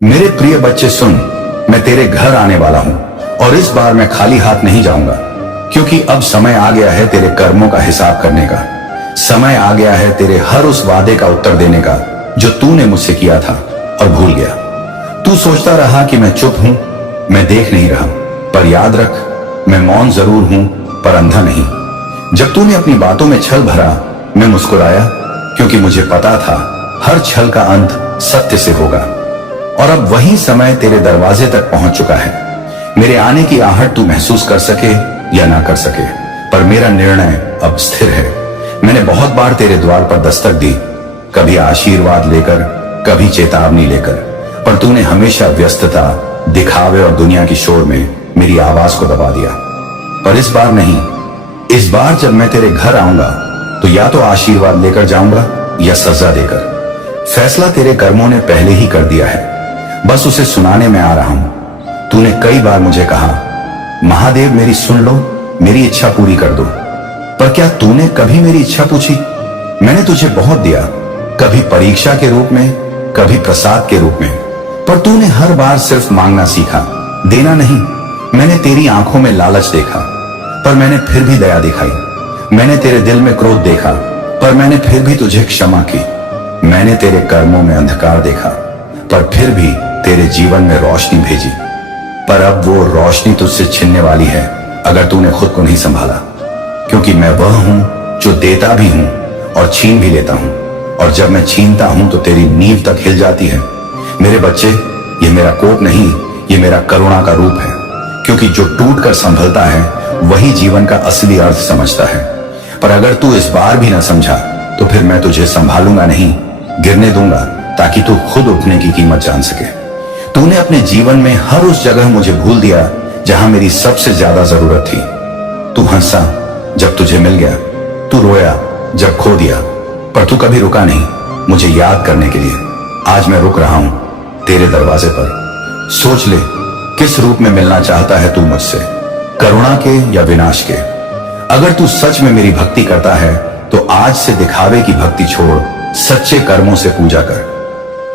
मेरे प्रिय बच्चे सुन, मैं तेरे घर आने वाला हूं और इस बार मैं खाली हाथ नहीं जाऊंगा, क्योंकि अब समय आ गया है तेरे कर्मों का हिसाब करने का। समय आ गया है तेरे हर उस वादे का उत्तर देने का जो तूने मुझसे किया था और भूल गया। तू सोचता रहा कि मैं चुप हूं, मैं देख नहीं रहा, पर याद रख, मैं मौन जरूर हूं पर अंधा नहीं। जब तूने अपनी बातों में छल भरा, मैं मुस्कुराया, क्योंकि मुझे पता था हर छल का अंत सत्य से होगा। और अब वही समय तेरे दरवाजे तक पहुंच चुका है। मेरे आने की आहट तू महसूस कर सके या ना कर सके, पर मेरा निर्णय अब स्थिर है। मैंने बहुत बार तेरे द्वार पर दस्तक दी, कभी आशीर्वाद लेकर, कभी चेतावनी लेकर, पर तूने हमेशा व्यस्तता, दिखावे और दुनिया की शोर में मेरी आवाज को दबा दिया। पर इस बार नहीं, इस बार जब मैं तेरे घर आऊंगा तो या तो आशीर्वाद लेकर जाऊंगा या सजा देकर। फैसला तेरे कर्मों ने पहले ही कर दिया है, बस उसे सुनाने में आ रहा हूं। तूने कई बार मुझे कहा, महादेव मेरी सुन लो, मेरी इच्छा पूरी कर दो। पर क्या तूने कभी मेरी इच्छा पूछी? मैंने तुझे बहुत दिया, कभी परीक्षा के रूप में, कभी प्रसाद के रूप में, पर तूने हर बार सिर्फ मांगना सीखा, देना नहीं। मैंने तेरी आंखों में लालच देखा, पर मैंने फिर भी दया दिखाई। मैंने तेरे दिल में क्रोध देखा, पर मैंने फिर भी तुझे क्षमा की। मैंने तेरे कर्मों में अंधकार देखा, पर फिर भी तेरे जीवन में रोशनी भेजी। पर अब वो रोशनी तुझसे छिनने वाली है अगर तूने खुद को नहीं संभाला, क्योंकि मैं वह हूं जो देता भी हूं और छीन भी लेता हूं, और जब मैं छीनता हूं तो तेरी नींव तक हिल जाती है। मेरे बच्चे, ये मेरा कोप नहीं, ये मेरा करुणा का रूप है, क्योंकि जो टूट कर संभलता है वही जीवन का असली अर्थ समझता है। पर अगर तू इस बार भी ना समझा तो फिर मैं तुझे संभालूंगा नहीं, गिरने दूंगा, ताकि तू खुद उठने की कीमत जान सके। तूने अपने जीवन में हर उस जगह मुझे भूल दिया जहां मेरी सबसे ज्यादा जरूरत थी। तू हंसा जब तुझे मिल गया, तू रोया जब खो दिया, पर तू कभी रुका नहीं मुझे याद करने के लिए। आज मैं रुक रहा हूं तेरे दरवाजे पर। सोच ले, किस रूप में मिलना चाहता है तू मुझसे, करुणा के या विनाश के? अगर तू सच में मेरी भक्ति करता है तो आज से दिखावे की भक्ति छोड़, सच्चे कर्मों से पूजा कर।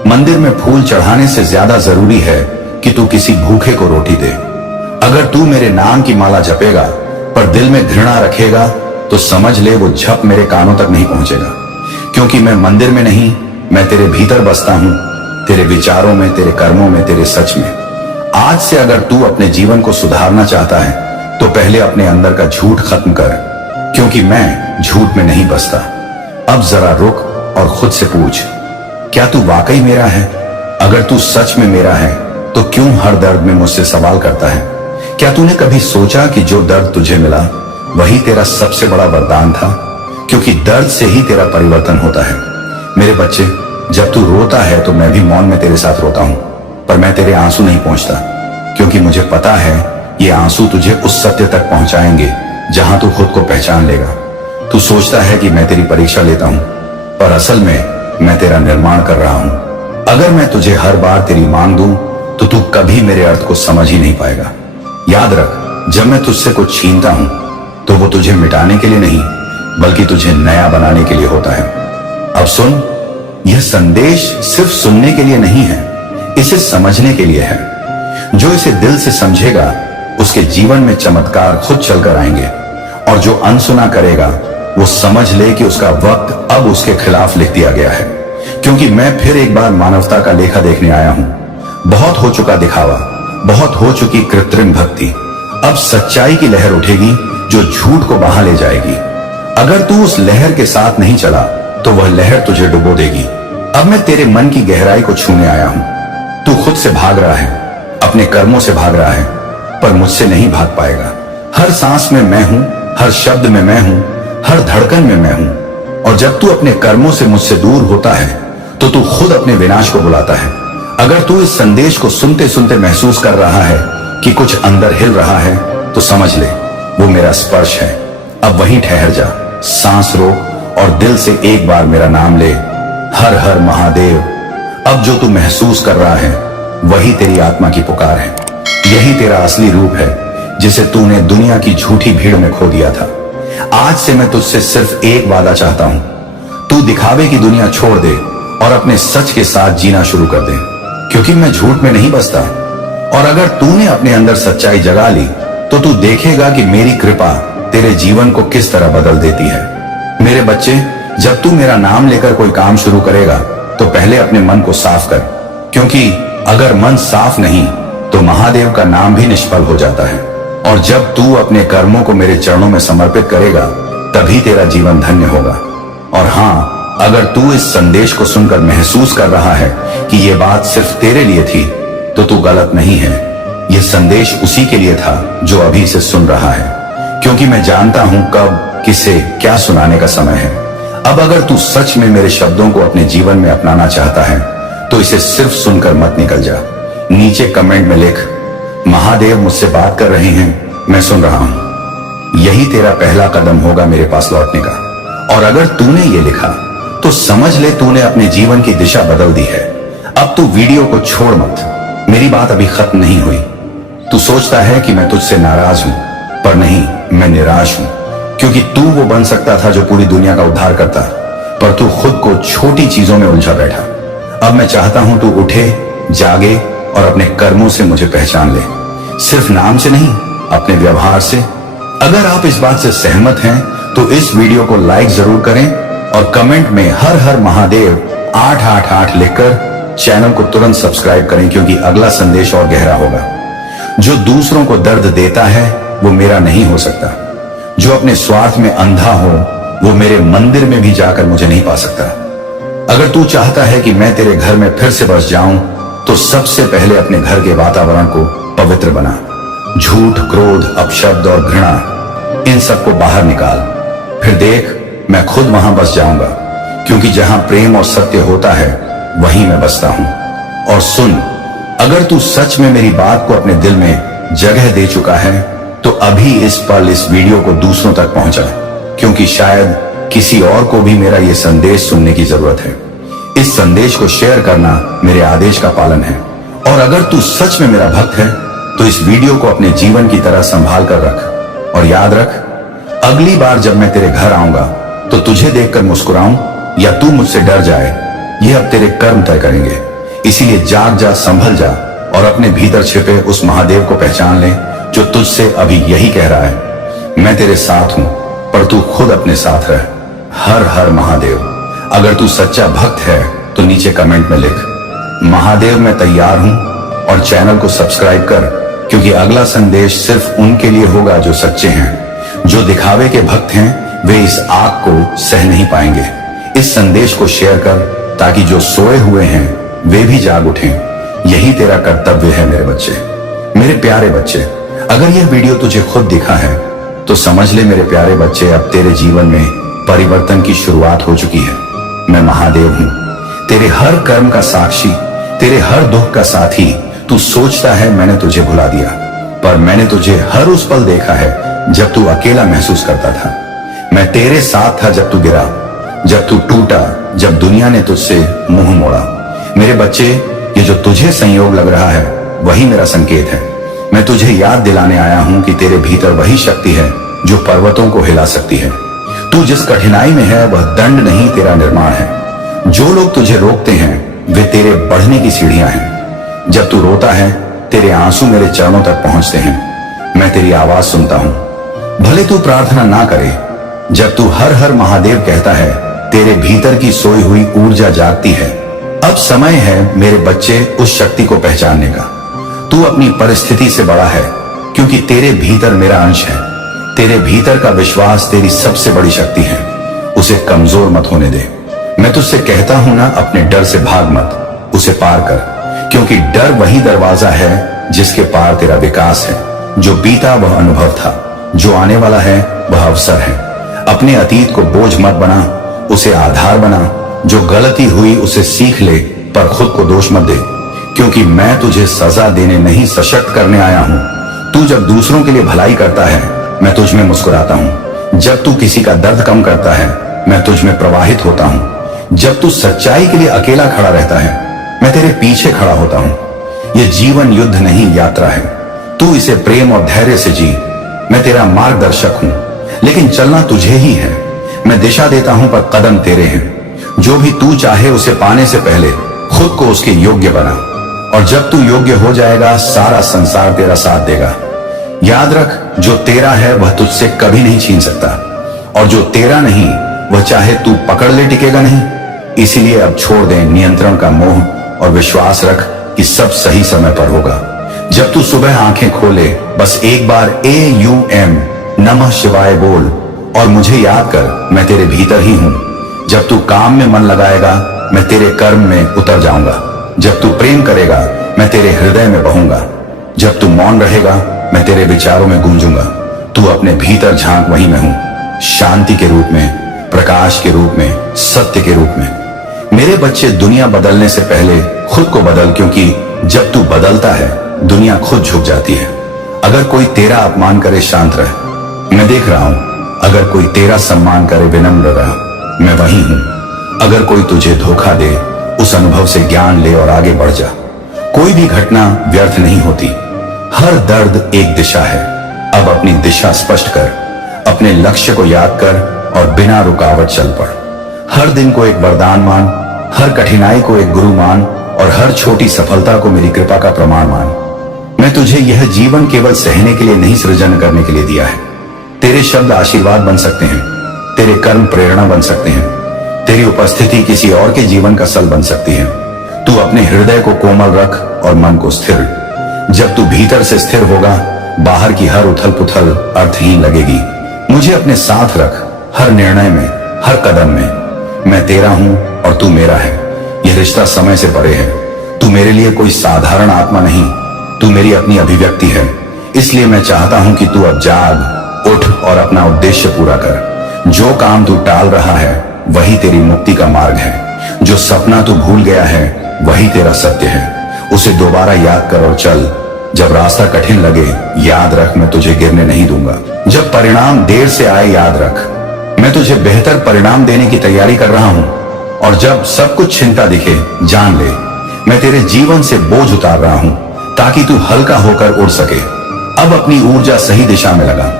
मंदिर में फूल चढ़ाने से ज्यादा जरूरी है कि तू किसी भूखे को रोटी दे। अगर तू मेरे नाम की माला जपेगा पर दिल में घृणा रखेगा तो समझ ले वो झप मेरे कानों तक नहीं पहुंचेगा, क्योंकि मैं मंदिर में नहीं, मैं तेरे भीतर बसता हूं, तेरे विचारों में, तेरे कर्मों में, तेरे सच में। आज से अगर तू अपने जीवन को सुधारना चाहता है तो पहले अपने अंदर का झूठ खत्म कर, क्योंकि मैं झूठ में नहीं बसता। अब जरा रुक और खुद से पूछ, क्या तू वाकई मेरा है? अगर तू सच में मेरा है तो क्यों हर दर्द में मुझसे सवाल करता है? क्या तूने कभी सोचा कि जो दर्द तुझे मिला वही तेरा सबसे बड़ा वरदान था? क्योंकि दर्द से ही तेरा परिवर्तन होता है। मेरे बच्चे, जब तू रोता है तो मैं भी मौन में तेरे साथ रोता हूं, पर मैं तेरे आंसू नहीं पहुंचता, क्योंकि मुझे पता है ये आंसू तुझे उस सत्य तक पहुंचाएंगे जहां तू खुद को पहचान लेगा। तू सोचता है कि मैं तेरी परीक्षा लेता हूं, पर असल में मैं तेरा निर्माण कर रहा हूं। अगर मैं तुझे हर बार तेरी मांग दूं तो तू कभी मेरे अर्थ को समझ ही नहीं पाएगा। याद रख, जब मैं तुझसे कुछ छीनता हूं तो वो तुझे मिटाने के लिए नहीं, बल्कि तुझे नया बनाने के लिए होता है। अब सुन, यह संदेश सिर्फ सुनने के लिए नहीं है, इसे समझने के लिए है। जो इसे दिल से समझेगा उसके जीवन में चमत्कार खुद चलकर आएंगे, और जो अनसुना करेगा वो समझ ले कि उसका वक्त अब उसके खिलाफ लिख दिया गया है। क्योंकि मैं फिर एक बार मानवता का लेखा देखने आया हूं। बहुत हो चुका दिखावा, बहुत हो चुकी कृत्रिम भक्ति। अब सच्चाई की लहर उठेगी जो झूठ को बहा ले जाएगी। अगर तू उस लहर के साथ नहीं चला तो वह लहर तुझे डुबो देगी। अब मैं तेरे मन की गहराई को छूने आया हूं। तू खुद से भाग रहा है, अपने कर्मों से भाग रहा है, पर मुझसे नहीं भाग पाएगा। हर सांस में मैं हूं, हर शब्द में मैं हूं, हर धड़कन में मैं हूं। और जब तू अपने कर्मों से मुझसे दूर होता है तो तू खुद अपने विनाश को बुलाता है। अगर तू इस संदेश को सुनते सुनते महसूस कर रहा है कि कुछ अंदर हिल रहा है तो समझ ले, वो मेरा स्पर्श है। अब वहीं ठहर जा, सांस रोक और दिल से एक बार मेरा नाम ले, हर हर महादेव। अब जो तू महसूस कर रहा है वही तेरी आत्मा की पुकार है। यही तेरा असली रूप है जिसे तूने दुनिया की झूठी भीड़ में खो दिया था। आज से मैं तुझसे सिर्फ एक वादा चाहता हूं, तू दिखावे की दुनिया छोड़ दे और अपने सच के साथ जीना शुरू कर दे। क्योंकि मैं झूठ में नहीं बसता। और अगर तूने अपने अंदर सच्चाई जगा ली तो तू देखेगा कि मेरी कृपा तेरे जीवन को किस तरह बदल देती है। मेरे बच्चे, जब तू मेरा नाम लेकर कोई काम शुरू करेगा तो पहले अपने मन को साफ कर, क्योंकि अगर मन साफ नहीं तो महादेव का नाम भी निष्फल हो जाता है। और जब तू अपने कर्मों को मेरे चरणों में समर्पित करेगा तभी तेरा जीवन धन्य होगा। और हाँ, अगर तू इस संदेश को सुनकर महसूस कर रहा है कि ये बात सिर्फ तेरे लिए थी तो तू गलत नहीं है। यह संदेश उसी के लिए था जो अभी इसे सुन रहा है, क्योंकि मैं जानता हूं कब किसे क्या सुनाने का समय है। अब अगर तू सच में मेरे शब्दों को अपने जीवन में अपनाना चाहता है तो इसे सिर्फ सुनकर मत निकल जा। नीचे कमेंट में लिख, महादेव मुझसे बात कर रहे हैं, मैं सुन रहा हूं। यही तेरा पहला कदम होगा मेरे पास लौटने का। और अगर तूने ये लिखा तो समझ ले तूने अपने जीवन की दिशा बदल दी है। अब तू वीडियो को छोड़ मत, मेरी बात अभी खत्म नहीं हुई। तू सोचता है कि मैं तुझसे नाराज हूं, पर नहीं, मैं निराश हूं, क्योंकि तू वो बन सकता था जो पूरी दुनिया का उद्धार करता, पर तू खुद को छोटी चीजों में उलझा बैठा। अब मैं चाहता हूं तू उठे, जागे और अपने कर्मों से मुझे पहचान ले, सिर्फ नाम से नहीं, अपने व्यवहार से। अगर आप इस बात से सहमत हैं तो इस वीडियो को लाइक जरूर करें और कमेंट में हर हर महादेव 888 लिखकर चैनल को तुरंत सब्सक्राइब करें, क्योंकि अगला संदेश और गहरा होगा। जो दूसरों को दर्द देता है वो मेरा नहीं हो सकता। जो अपने स्वार्थ में अंधा हो वो मेरे मंदिर में भी जाकर मुझे नहीं पा सकता। अगर तू चाहता है कि मैं तेरे घर में फिर से बस जाऊं तो सबसे पहले अपने घर के वातावरण को पवित्र बना। झूठ, क्रोध, अपशब्द और घृणा, इन सबको बाहर निकाल। फिर देख, मैं खुद वहां बस जाऊंगा, क्योंकि जहां प्रेम और सत्य होता है वहीं मैं बसता हूं। और सुन, अगर तू सच में मेरी बात को अपने दिल में जगह दे चुका है तो अभी इस पल इस वीडियो को दूसरों तक पहुंचा, क्योंकि शायद किसी और को भी मेरा यह संदेश सुनने की जरूरत है। इस संदेश को शेयर करना मेरे आदेश का पालन है। और अगर तू सच में मेरा भक्त है तो इस वीडियो को अपने जीवन की तरह संभाल कर रख। और याद रख, अगली बार जब मैं तेरे घर आऊंगा तो तुझे देखकर मुस्कुराऊं या तू मुझसे डर जाए, ये अब तेरे कर्म तय करेंगे। इसीलिए जाग जा, संभल जा और अपने भीतर छिपे उस महादेव को पहचान ले जो तुझसे अभी यही कह रहा है, मैं तेरे साथ हूं, पर तू खुद अपने साथ रह। हर हर महादेव। अगर तू सच्चा भक्त है तो नीचे कमेंट में लिख, महादेव मैं तैयार हूं, और चैनल को सब्सक्राइब कर, क्योंकि अगला संदेश सिर्फ उनके लिए होगा जो सच्चे हैं। जो दिखावे के भक्त हैं वे इस आग को सह नहीं पाएंगे। इस संदेश को शेयर कर, ताकि जो सोए हुए हैं वे भी जाग उठें। यही तेरा कर्तव्य है मेरे बच्चे, मेरे प्यारे बच्चे। अगर यह वीडियो तुझे खुद दिखा है तो समझ ले मेरे प्यारे बच्चे, अब तेरे जीवन में परिवर्तन की शुरुआत हो चुकी है। मैं महादेव हूं, तेरे हर कर्म का साक्षी, तेरे हर दुख का साथी। तू सोचता है मैंने तुझे भुला दिया, पर मैंने तुझे हर उस पल देखा है जब तू अकेला महसूस करता था। मैं तेरे साथ था जब तू गिरा, जब तू टूटा, जब दुनिया ने तुझसे मुंह मोड़ा। मेरे बच्चे, ये जो तुझे संयोग लग रहा है वही मेरा संकेत है। मैं तुझे याद दिलाने आया हूं कि तेरे भीतर वही शक्ति है जो पर्वतों को हिला सकती है। तू जिस कठिनाई में है वह दंड नहीं, तेरा निर्माण है। जो लोग तुझे रोकते हैं वे तेरे बढ़ने की सीढ़ियां हैं। जब तू रोता है तेरे आंसू मेरे चरणों तक पहुंचते हैं। मैं तेरी आवाज सुनता हूं, भले तू प्रार्थना ना करे। जब तू हर हर महादेव कहता है तेरे भीतर की सोई हुई ऊर्जा जागती है। अब समय है मेरे बच्चे उस शक्ति को पहचानने का। तू अपनी परिस्थिति से बड़ा है, क्योंकि तेरे भीतर मेरा अंश है। तेरे भीतर का विश्वास तेरी सबसे बड़ी शक्ति है, उसे कमजोर मत होने दे। मैं तुझसे कहता हूं ना, अपने डर से भाग मत, उसे पार कर, क्योंकि डर वही दरवाजा है जिसके पार तेरा विकास है। जो बीता वह अनुभव था, जो आने वाला है वह अवसर है। अपने अतीत को बोझ मत बना, उसे आधार बना। जो गलती हुई उसे सीख ले, पर खुद को दोष मत दे, क्योंकि मैं तुझे सजा देने नहीं सशक्त करने आया हूं। तू जब दूसरों के लिए भलाई करता है मैं तुझ में मुस्कुराता हूं। जब तू किसी का दर्द कम करता है मैं तुझ में प्रवाहित होता हूं। जब तू सच्चाई के लिए अकेला खड़ा रहता है मैं तेरे पीछे खड़ा होता हूं। यह जीवन युद्ध नहीं, यात्रा है। तू इसे प्रेम और धैर्य से जी। मैं तेरा मार्गदर्शक हूं, लेकिन चलना तुझे ही है। मैं दिशा देता हूं पर कदम तेरे हैं। जो भी तू चाहे उसे पाने से पहले खुद को उसके योग्य बना। और जब तू योग्य हो जाएगा सारा संसार तेरा साथ देगा। याद रख, जो तेरा है वह तुझसे कभी नहीं छीन सकता, और जो तेरा नहीं वह चाहे तू पकड़ ले टिकेगा नहीं। इसीलिए अब छोड़ दे नियंत्रण का मोह और विश्वास रख कि सब सही समय पर होगा। जब तू सुबह आंखें खोले बस एक बार AUM नमः शिवाय बोल और मुझे याद कर, मैं तेरे भीतर ही हूं। जब तू काम में मन लगाएगा मैं तेरे कर्म में उतर जाऊंगा। जब तू प्रेम करेगा मैं तेरे हृदय में बहूंगा। जब तू मौन रहेगा मैं तेरे विचारों में गूंजूंगा। तू अपने भीतर झांक, वहीं मैं हूं, शांति के रूप में, प्रकाश के रूप में, सत्य के रूप में। मेरे बच्चे, दुनिया बदलने से पहले खुद को बदल, क्योंकि जब तू बदलता है दुनिया खुद झुक जाती है। अगर कोई तेरा अपमान करे शांत रह, मैं देख रहा हूं। अगर कोई तेरा सम्मान करे विनम्र रह, मैं वही हूं। अगर कोई तुझे धोखा दे उस अनुभव से ज्ञान ले और आगे बढ़ जा। कोई भी घटना व्यर्थ नहीं होती, हर दर्द एक दिशा है। अब अपनी दिशा स्पष्ट कर, अपने लक्ष्य को याद कर और बिना रुकावट चल पड़। हर दिन को एक वरदान मान, हर कठिनाई को एक गुरु मान और हर छोटी सफलता को मेरी कृपा का प्रमाण मान। मैं तुझे यह जीवन केवल सहने के लिए नहीं, सृजन करने के लिए दिया है। तेरे शब्द आशीर्वाद बन सकते हैं, तेरे कर्म प्रेरणा बन सकते हैं, तेरी उपस्थिति किसी और के जीवन का सल बन सकती है। तू अपने हृदय को कोमल रख और मन को स्थिर। जब तू भीतर से स्थिर होगा बाहर की हर उथल पुथल अर्थहीन लगेगी। मुझे अपने साथ रख, हर निर्णय में, हर कदम में। मैं तेरा हूं और तू मेरा है। यह रिश्ता समय से परे है। तू मेरे लिए कोई साधारण आत्मा नहीं, तू मेरी अपनी अभिव्यक्ति है। इसलिए मैं चाहता हूं कि तू अब जाग, उठ और अपना उद्देश्य पूरा कर। जो काम तू टाल रहा है वही तेरी मुक्ति का मार्ग है। जो सपना तू भूल गया है वही तेरा सत्य है। उसे दोबारा याद कर और चल। जब रास्ता कठिन लगे याद रख, मैं तुझे गिरने नहीं दूंगा। जब परिणाम देर से आए याद रख, मैं तुझे बेहतर परिणाम देने की तैयारी कर रहा हूं। और जब सब कुछ चिंता दिखे जान ले, मैं तेरे जीवन से बोझ उतार रहा हूं ताकि तू हल्का होकर उड़ सके। अब अपनी ऊर्जा सही दिशा में लगा।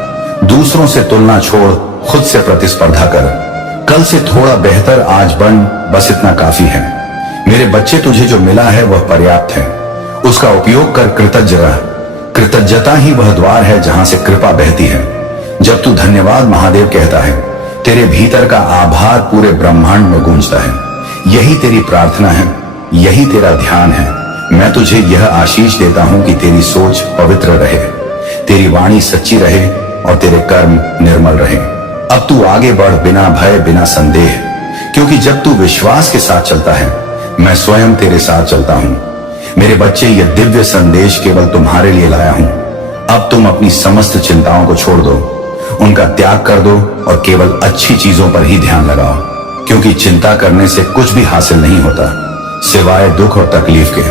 दूसरों से तुलना छोड़, खुद से प्रतिस्पर्धा कर। कल से थोड़ा बेहतर आज बन, बस इतना काफी है। मेरे बच्चे, तुझे जो मिला है वह पर्याप्त है। उसका उपयोग कर, कृतज्ञ रह। कृतज्ञता ही वह द्वार है जहां से कृपा बहती है। जब तू धन्यवाद महादेव कहता है, तेरे भीतर का आभार पूरे ब्रह्मांड में गूंजता है। यही तेरी प्रार्थना है, यही तेरा ध्यान है। मैं तुझे यह आशीष देता हूं कि तेरी सोच पवित्र रहे, तेरी वाणी सच्ची रहे और तेरे कर्म निर्मल रहे। अब तू आगे बढ़, बिना भय, बिना संदेह, क्योंकि जब तू विश्वास के साथ चलता है मैं स्वयं तेरे साथ चलता हूं। मेरे बच्चे, यह दिव्य संदेश केवल तुम्हारे लिए लाया हूं। अब तुम अपनी समस्त चिंताओं को छोड़ दो, उनका त्याग कर दो और केवल अच्छी चीजों पर ही ध्यान लगाओ, क्योंकि चिंता करने से कुछ भी हासिल नहीं होता सिवाय दुख और तकलीफ के।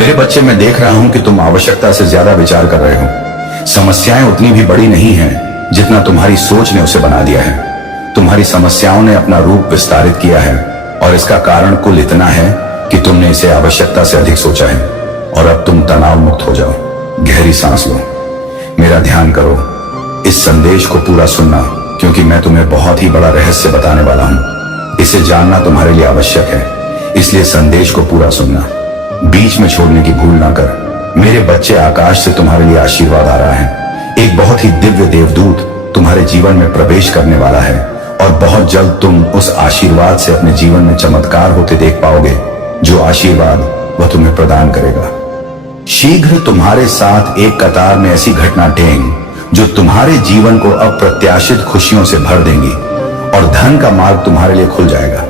मेरे बच्चे, मैं देख रहा हूं कि तुम आवश्यकता से ज्यादा विचार कर रहे हो। समस्याएं उतनी भी बड़ी नहीं हैं जितना तुम्हारी सोच ने उसे बना दिया है। तुम्हारी समस्याओं ने अपना रूप विस्तारित किया है और इसका कारण कुल इतना है कि तुमने इसे आवश्यकता से अधिक सोचा है। और अब तुम तनाव मुक्त हो जाओ, गहरी सांस लो, मेरा ध्यान करो, इस संदेश को पूरा सुनना, क्योंकि मैं तुम्हें बहुत ही बड़ा रहस्य बताने वाला हूं। इसे जानना तुम्हारे लिए आवश्यक है, इसलिए संदेश को पूरा सुनना, बीच में छोड़ने की भूल ना कर। मेरे बच्चे, आकाश से तुम्हारे लिए आशीर्वाद आ रहा है। एक बहुत ही दिव्य देवदूत तुम्हारे जीवन में प्रवेश करने वाला है और बहुत जल्द तुम उस आशीर्वाद से अपने जीवन में चमत्कार होते देख पाओगे। जो आशीर्वाद वह तुम्हें प्रदान करेगा। शीघ्र तुम्हारे साथ एक कतार में ऐसी घटना टेंग जो तुम्हारे जीवन को अप्रत्याशित खुशियों से भर देंगी और धन का मार्ग तुम्हारे लिए खुल जाएगा।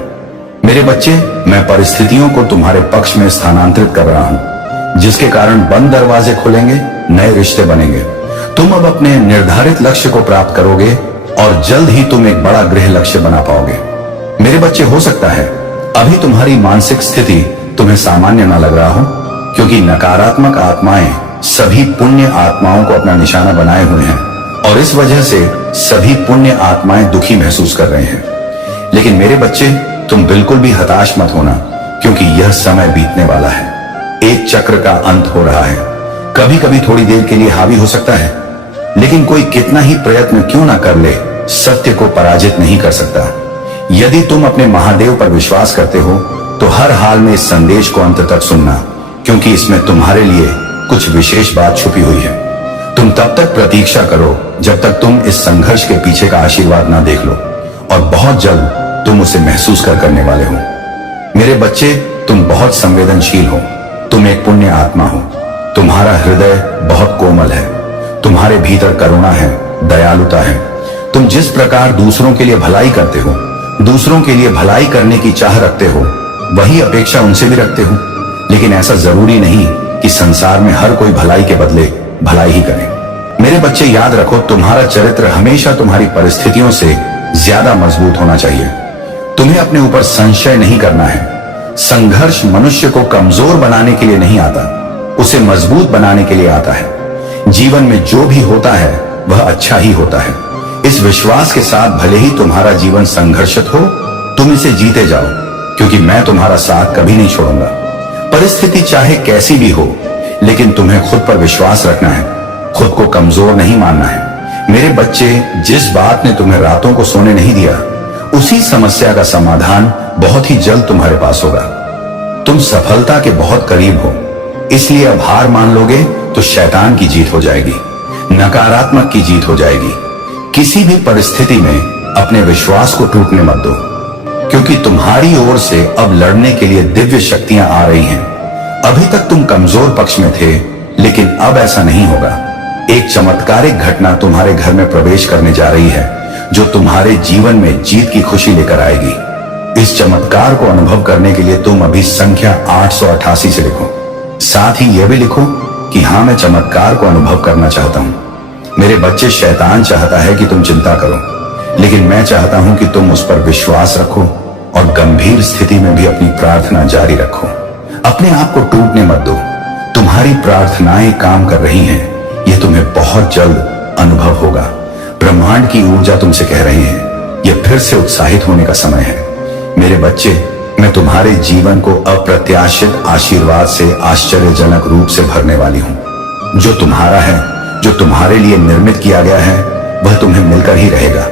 मेरे बच्चे, मैं परिस्थितियों को तुम्हारे पक्ष में स्थानांतरित कर रहा हूं, जिसके कारण बंद दरवाजे खुलेंगे, नए रिश्ते बनेंगे। तुम अब अपने निर्धारित लक्ष्य को प्राप्त करोगे और जल्द ही तुम एक बड़ा गृह लक्ष्य बना पाओगे। मेरे बच्चे, हो सकता है अभी तुम्हारी मानसिक स्थिति तुम्हें सामान्य न लग रहा हो, क्योंकि नकारात्मक आत्माएं सभी पुण्य आत्माओं को अपना निशाना बनाए हुए हैं और इस वजह से सभी पुण्य आत्माएं दुखी महसूस कर रहे हैं। लेकिन मेरे बच्चे, तुम बिल्कुल भी हताश मत होना, क्योंकि यह समय बीतने वाला है। एक चक्र का अंत हो रहा है। कभी कभी थोड़ी देर के लिए हावी हो सकता है, लेकिन कोई कितना ही प्रयत्न क्यों ना कर ले, सत्य को पराजित नहीं कर सकता। यदि तुम अपने महादेव पर विश्वास करते हो तो हर हाल में इस संदेश को अंत तक सुनना, क्योंकि इसमें तुम्हारे लिए कुछ विशेष बात छुपी हुई है। तुम तब तक प्रतीक्षा करो जब तक तुम इस संघर्ष के पीछे का आशीर्वाद ना देख लो, और बहुत जल्द तुम उसे महसूस करने वाले हो। मेरे बच्चे, तुम बहुत संवेदनशील हो। तुम एक पुण्य आत्मा हो। तुम्हारा हृदय बहुत कोमल है। तुम्हारे भीतर करुणा है, दयालुता है। तुम जिस प्रकार दूसरों के लिए भलाई करते हो, दूसरों के लिए भलाई करने की चाह रखते हो, वही अपेक्षा उनसे भी रखते हो। लेकिन ऐसा जरूरी नहीं कि संसार में हर कोई भलाई के बदले भलाई ही करे। मेरे बच्चे, याद रखो, तुम्हारा चरित्र हमेशा तुम्हारी परिस्थितियों से ज्यादा मजबूत होना चाहिए। तुम्हें अपने ऊपर संशय नहीं करना है। संघर्ष मनुष्य को कमजोर बनाने के लिए नहीं आता, उसे मजबूत बनाने के लिए आता है। जीवन में जो भी होता है वह अच्छा ही होता है। इस विश्वास के साथ भले ही तुम्हारा जीवन संघर्षित हो, तुम इसे जीते जाओ, क्योंकि मैं तुम्हारा साथ कभी नहीं छोड़ूंगा। परिस्थिति चाहे कैसी भी हो, लेकिन तुम्हें खुद पर विश्वास रखना है, खुद को कमजोर नहीं मानना है। मेरे बच्चे, जिस बात ने तुम्हें रातों को सोने नहीं दिया, उसी समस्या का समाधान बहुत ही जल्द तुम्हारे पास होगा। तुम सफलता के बहुत करीब हो, इसलिए अब हार मान लोगे तो शैतान की जीत हो जाएगी, नकारात्मक की जीत हो जाएगी। किसी भी परिस्थिति में अपने विश्वास को टूटने मत दो, क्योंकि तुम्हारी ओर से अब लड़ने के लिए दिव्य शक्तियां आ रही हैं। अभी तक तुम कमजोर पक्ष में थे, लेकिन अब ऐसा नहीं होगा। एक चमत्कारिक घटना तुम्हारे घर में प्रवेश करने जा रही है, जो तुम्हारे जीवन में जीत की खुशी लेकर आएगी। इस चमत्कार को अनुभव करने के लिए तुम अभी संख्या 888 से लिखो। साथ ही यह भी लिखो कि हाँ, मैं चमत्कार को अनुभव करना चाहता हूं। मेरे बच्चे, शैतान चाहता है कि तुम चिंता करो, लेकिन मैं चाहता हूं कि तुम उस पर विश्वास रखो और गंभीर स्थिति में भी अपनी प्रार्थना जारी रखो। अपने आप को टूटने मत दो। तुम्हारी प्रार्थनाएं काम कर रही हैं, यह तुम्हें बहुत जल्द अनुभव होगा। ब्रह्मांड की ऊर्जा तुमसे कह रही है, यह फिर से उत्साहित होने का समय है। मेरे बच्चे, मैं तुम्हारे जीवन को अप्रत्याशित आशीर्वाद से आश्चर्यजनक रूप से भरने वाली हूं। जो तुम्हारा है, जो तुम्हारे लिए निर्मित किया गया है, वह तुम्हें मिलकर ही रहेगा।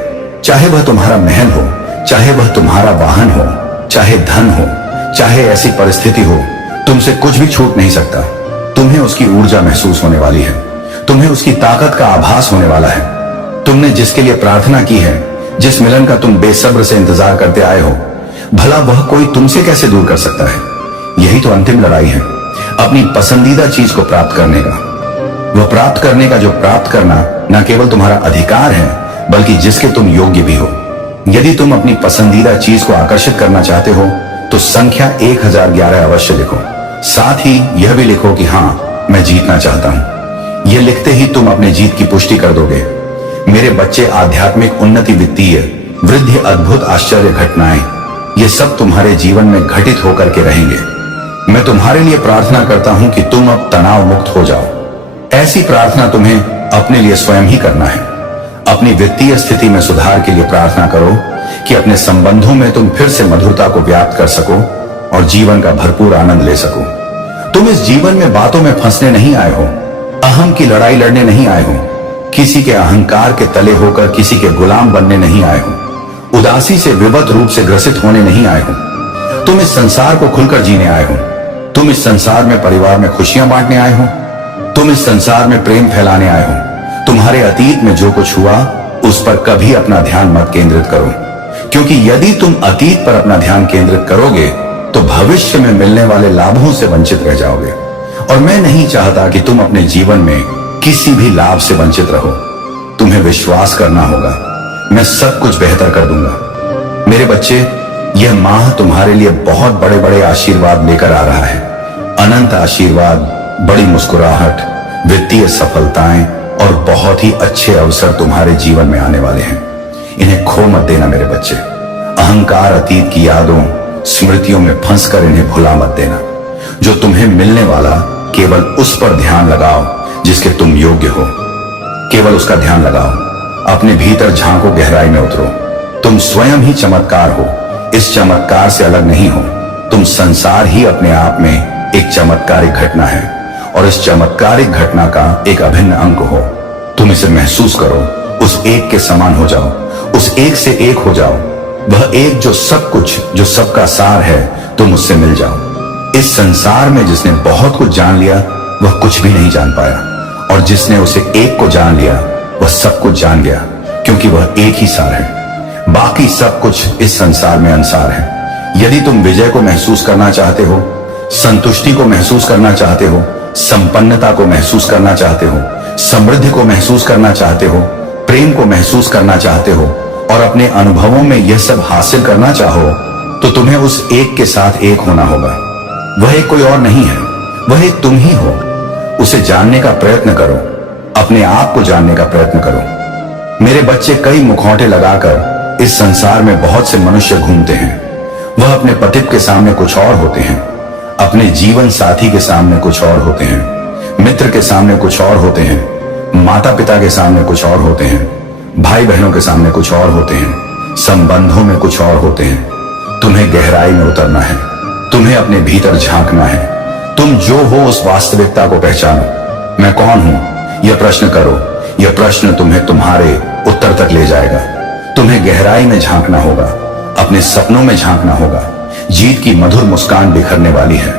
चाहे वह तुम्हारा महल हो, चाहे वह तुम्हारा वाहन हो, चाहे धन हो, चाहे ऐसी परिस्थिति हो, तुमसे कुछ भी छूट नहीं सकता। तुम्हें उसकी ऊर्जा महसूस होने वाली है, तुम्हें उसकी ताकत का आभास होने वाला है। तुमने जिसके लिए प्रार्थना की है, जिस मिलन का तुम बेसब्र से इंतजार करते आए हो, भला वह कोई तुमसे कैसे दूर कर सकता है? यही तो अंतिम लड़ाई है, अपनी पसंदीदा चीज को प्राप्त करने का। वह प्राप्त करने का जो प्राप्त करना न केवल तुम्हारा अधिकार है, बल्कि जिसके तुम योग्य भी हो। यदि तुम अपनी पसंदीदा चीज को आकर्षित करना चाहते हो, तो संख्या 1011 अवश्य लिखो। साथ ही यह भी लिखो कि हाँ, मैं जीतना चाहता हूं। यह लिखते ही तुम अपने जीत की पुष्टि कर दोगे। मेरे बच्चे, आध्यात्मिक उन्नति, वित्तीय वृद्धि, अद्भुत आश्चर्य घटनाएं, ये सब तुम्हारे जीवन में घटित होकर के रहेंगे। मैं तुम्हारे लिए प्रार्थना करता हूं कि तुम अब तनाव मुक्त हो जाओ। ऐसी प्रार्थना तुम्हें अपने लिए स्वयं ही करना है। अपनी वित्तीय स्थिति में सुधार के लिए प्रार्थना करो कि अपने संबंधों में तुम फिर से मधुरता को व्याप्त कर सको और जीवन का भरपूर आनंद ले सको। तुम इस जीवन में बातों में फंसने नहीं आए हो, अहम की लड़ाई लड़ने नहीं आए हो, किसी के अहंकार के तले होकर किसी के गुलाम बनने नहीं आए हो, उदासी से विवत रूप से ग्रसित होने नहीं आए हो। तुम इस संसार को खुलकर जीने आए हो। तुम इस संसार में परिवार में खुशियां बांटने आए हो। तुम इस संसार में प्रेम फैलाने आए हो। तुम्हारे अतीत में जो कुछ हुआ, उस पर कभी अपना ध्यान मत केंद्रित करो, क्योंकि यदि तुम अतीत पर अपना ध्यान केंद्रित करोगे तो भविष्य में मिलने वाले लाभों से वंचित रह जाओगे। और मैं नहीं चाहता कि तुम अपने जीवन में किसी भी लाभ से वंचित रहो। तुम्हें विश्वास करना होगा, मैं सब कुछ बेहतर कर दूंगा। मेरे बच्चे, यह माह तुम्हारे लिए बहुत बड़े बड़े आशीर्वाद लेकर आ रहा है। अनंत आशीर्वाद, बड़ी मुस्कुराहट, वित्तीय सफलताएं और बहुत ही अच्छे अवसर तुम्हारे जीवन में आने वाले हैं। इन्हें खो मत देना मेरे बच्चे। अहंकार, अतीत की यादों, स्मृतियों में फंसकर इन्हें भुला मत देना। जो तुम्हें मिलने वाला, केवल उस पर ध्यान लगाओ जिसके तुम योग्य हो। केवल उसका ध्यान लगाओ। अपने भीतर झांको, गहराई में उतरो। तुम स्वयं ही चमत्कार हो, इस चमत्कार से अलग नहीं हो। तुम संसार ही अपने आप में एक चमत्कारिक घटना है और इस चमत्कारिक घटना का एक अभिन्न अंग हो। तुम इसे महसूस करो, उस एक के समान हो जाओ, उस एक से एक हो जाओ। वह एक जो सब कुछ, जो सबका सार है, तुम उससे मिल जाओ। इस संसार में जिसने बहुत कुछ जान लिया वह कुछ भी नहीं जान पाया, और जिसने उसे एक को जान लिया वह सब कुछ जान गया, क्योंकि वह एक ही सार है। बाकी सब कुछ इस संसार में अंसार है। यदि तुम विजय को महसूस करना चाहते हो, संतुष्टि को महसूस करना चाहते हो, संपन्नता को महसूस करना चाहते हो, समृद्धि को महसूस करना चाहते हो, प्रेम को महसूस करना चाहते हो, और अपने अनुभवों में यह सब हासिल करना चाहो, तो तुम्हें उस एक के साथ एक होना होगा। वह एक कोई और नहीं है, वह एक तुम ही हो। उसे जानने का प्रयत्न करो, अपने आप को जानने का प्रयत्न करो। मेरे बच्चे, कई मुखौटे लगाकर इस संसार में बहुत से मनुष्य घूमते हैं। वह अपने पतित के सामने कुछ और होते हैं, अपने जीवन साथी के सामने कुछ और होते हैं, मित्र के सामने कुछ और होते हैं, माता पिता के सामने कुछ और होते हैं, भाई बहनों के सामने कुछ और होते हैं, संबंधों में कुछ और होते हैं। तुम्हें गहराई में उतरना है, तुम्हें अपने भीतर झांकना है। तुम जो हो उस वास्तविकता को पहचानो। मैं कौन हूं यह प्रश्न करो। यह प्रश्न तुम्हें तुम्हारे उत्तर तक ले जाएगा। तुम्हें गहराई में झांकना होगा, अपने सपनों में झांकना होगा। जीत की मधुर मुस्कान बिखरने वाली है,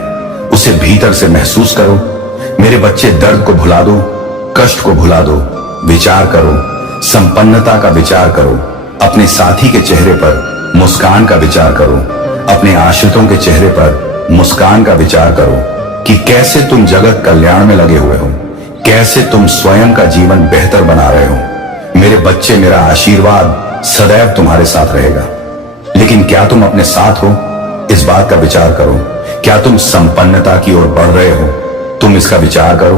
उसे भीतर से महसूस करो। मेरे बच्चे, दर्द को भुला दो, कष्ट को भुला दो, विचार करो, संपन्नता का विचार करो। अपने साथी के चेहरे पर मुस्कान का विचार करो, अपने आश्रितों के चेहरे पर मुस्कान का विचार करो कि कैसे तुम जगत कल्याण में लगे हुए हो, कैसे तुम स्वयं का जीवन बेहतर बना रहे हो। मेरे बच्चे, मेरा आशीर्वाद सदैव तुम्हारे साथ रहेगा। लेकिन क्या तुम अपने साथ हो, इस बात का विचार करो। क्या तुम संपन्नता की ओर बढ़ रहे हो, तुम इसका विचार करो।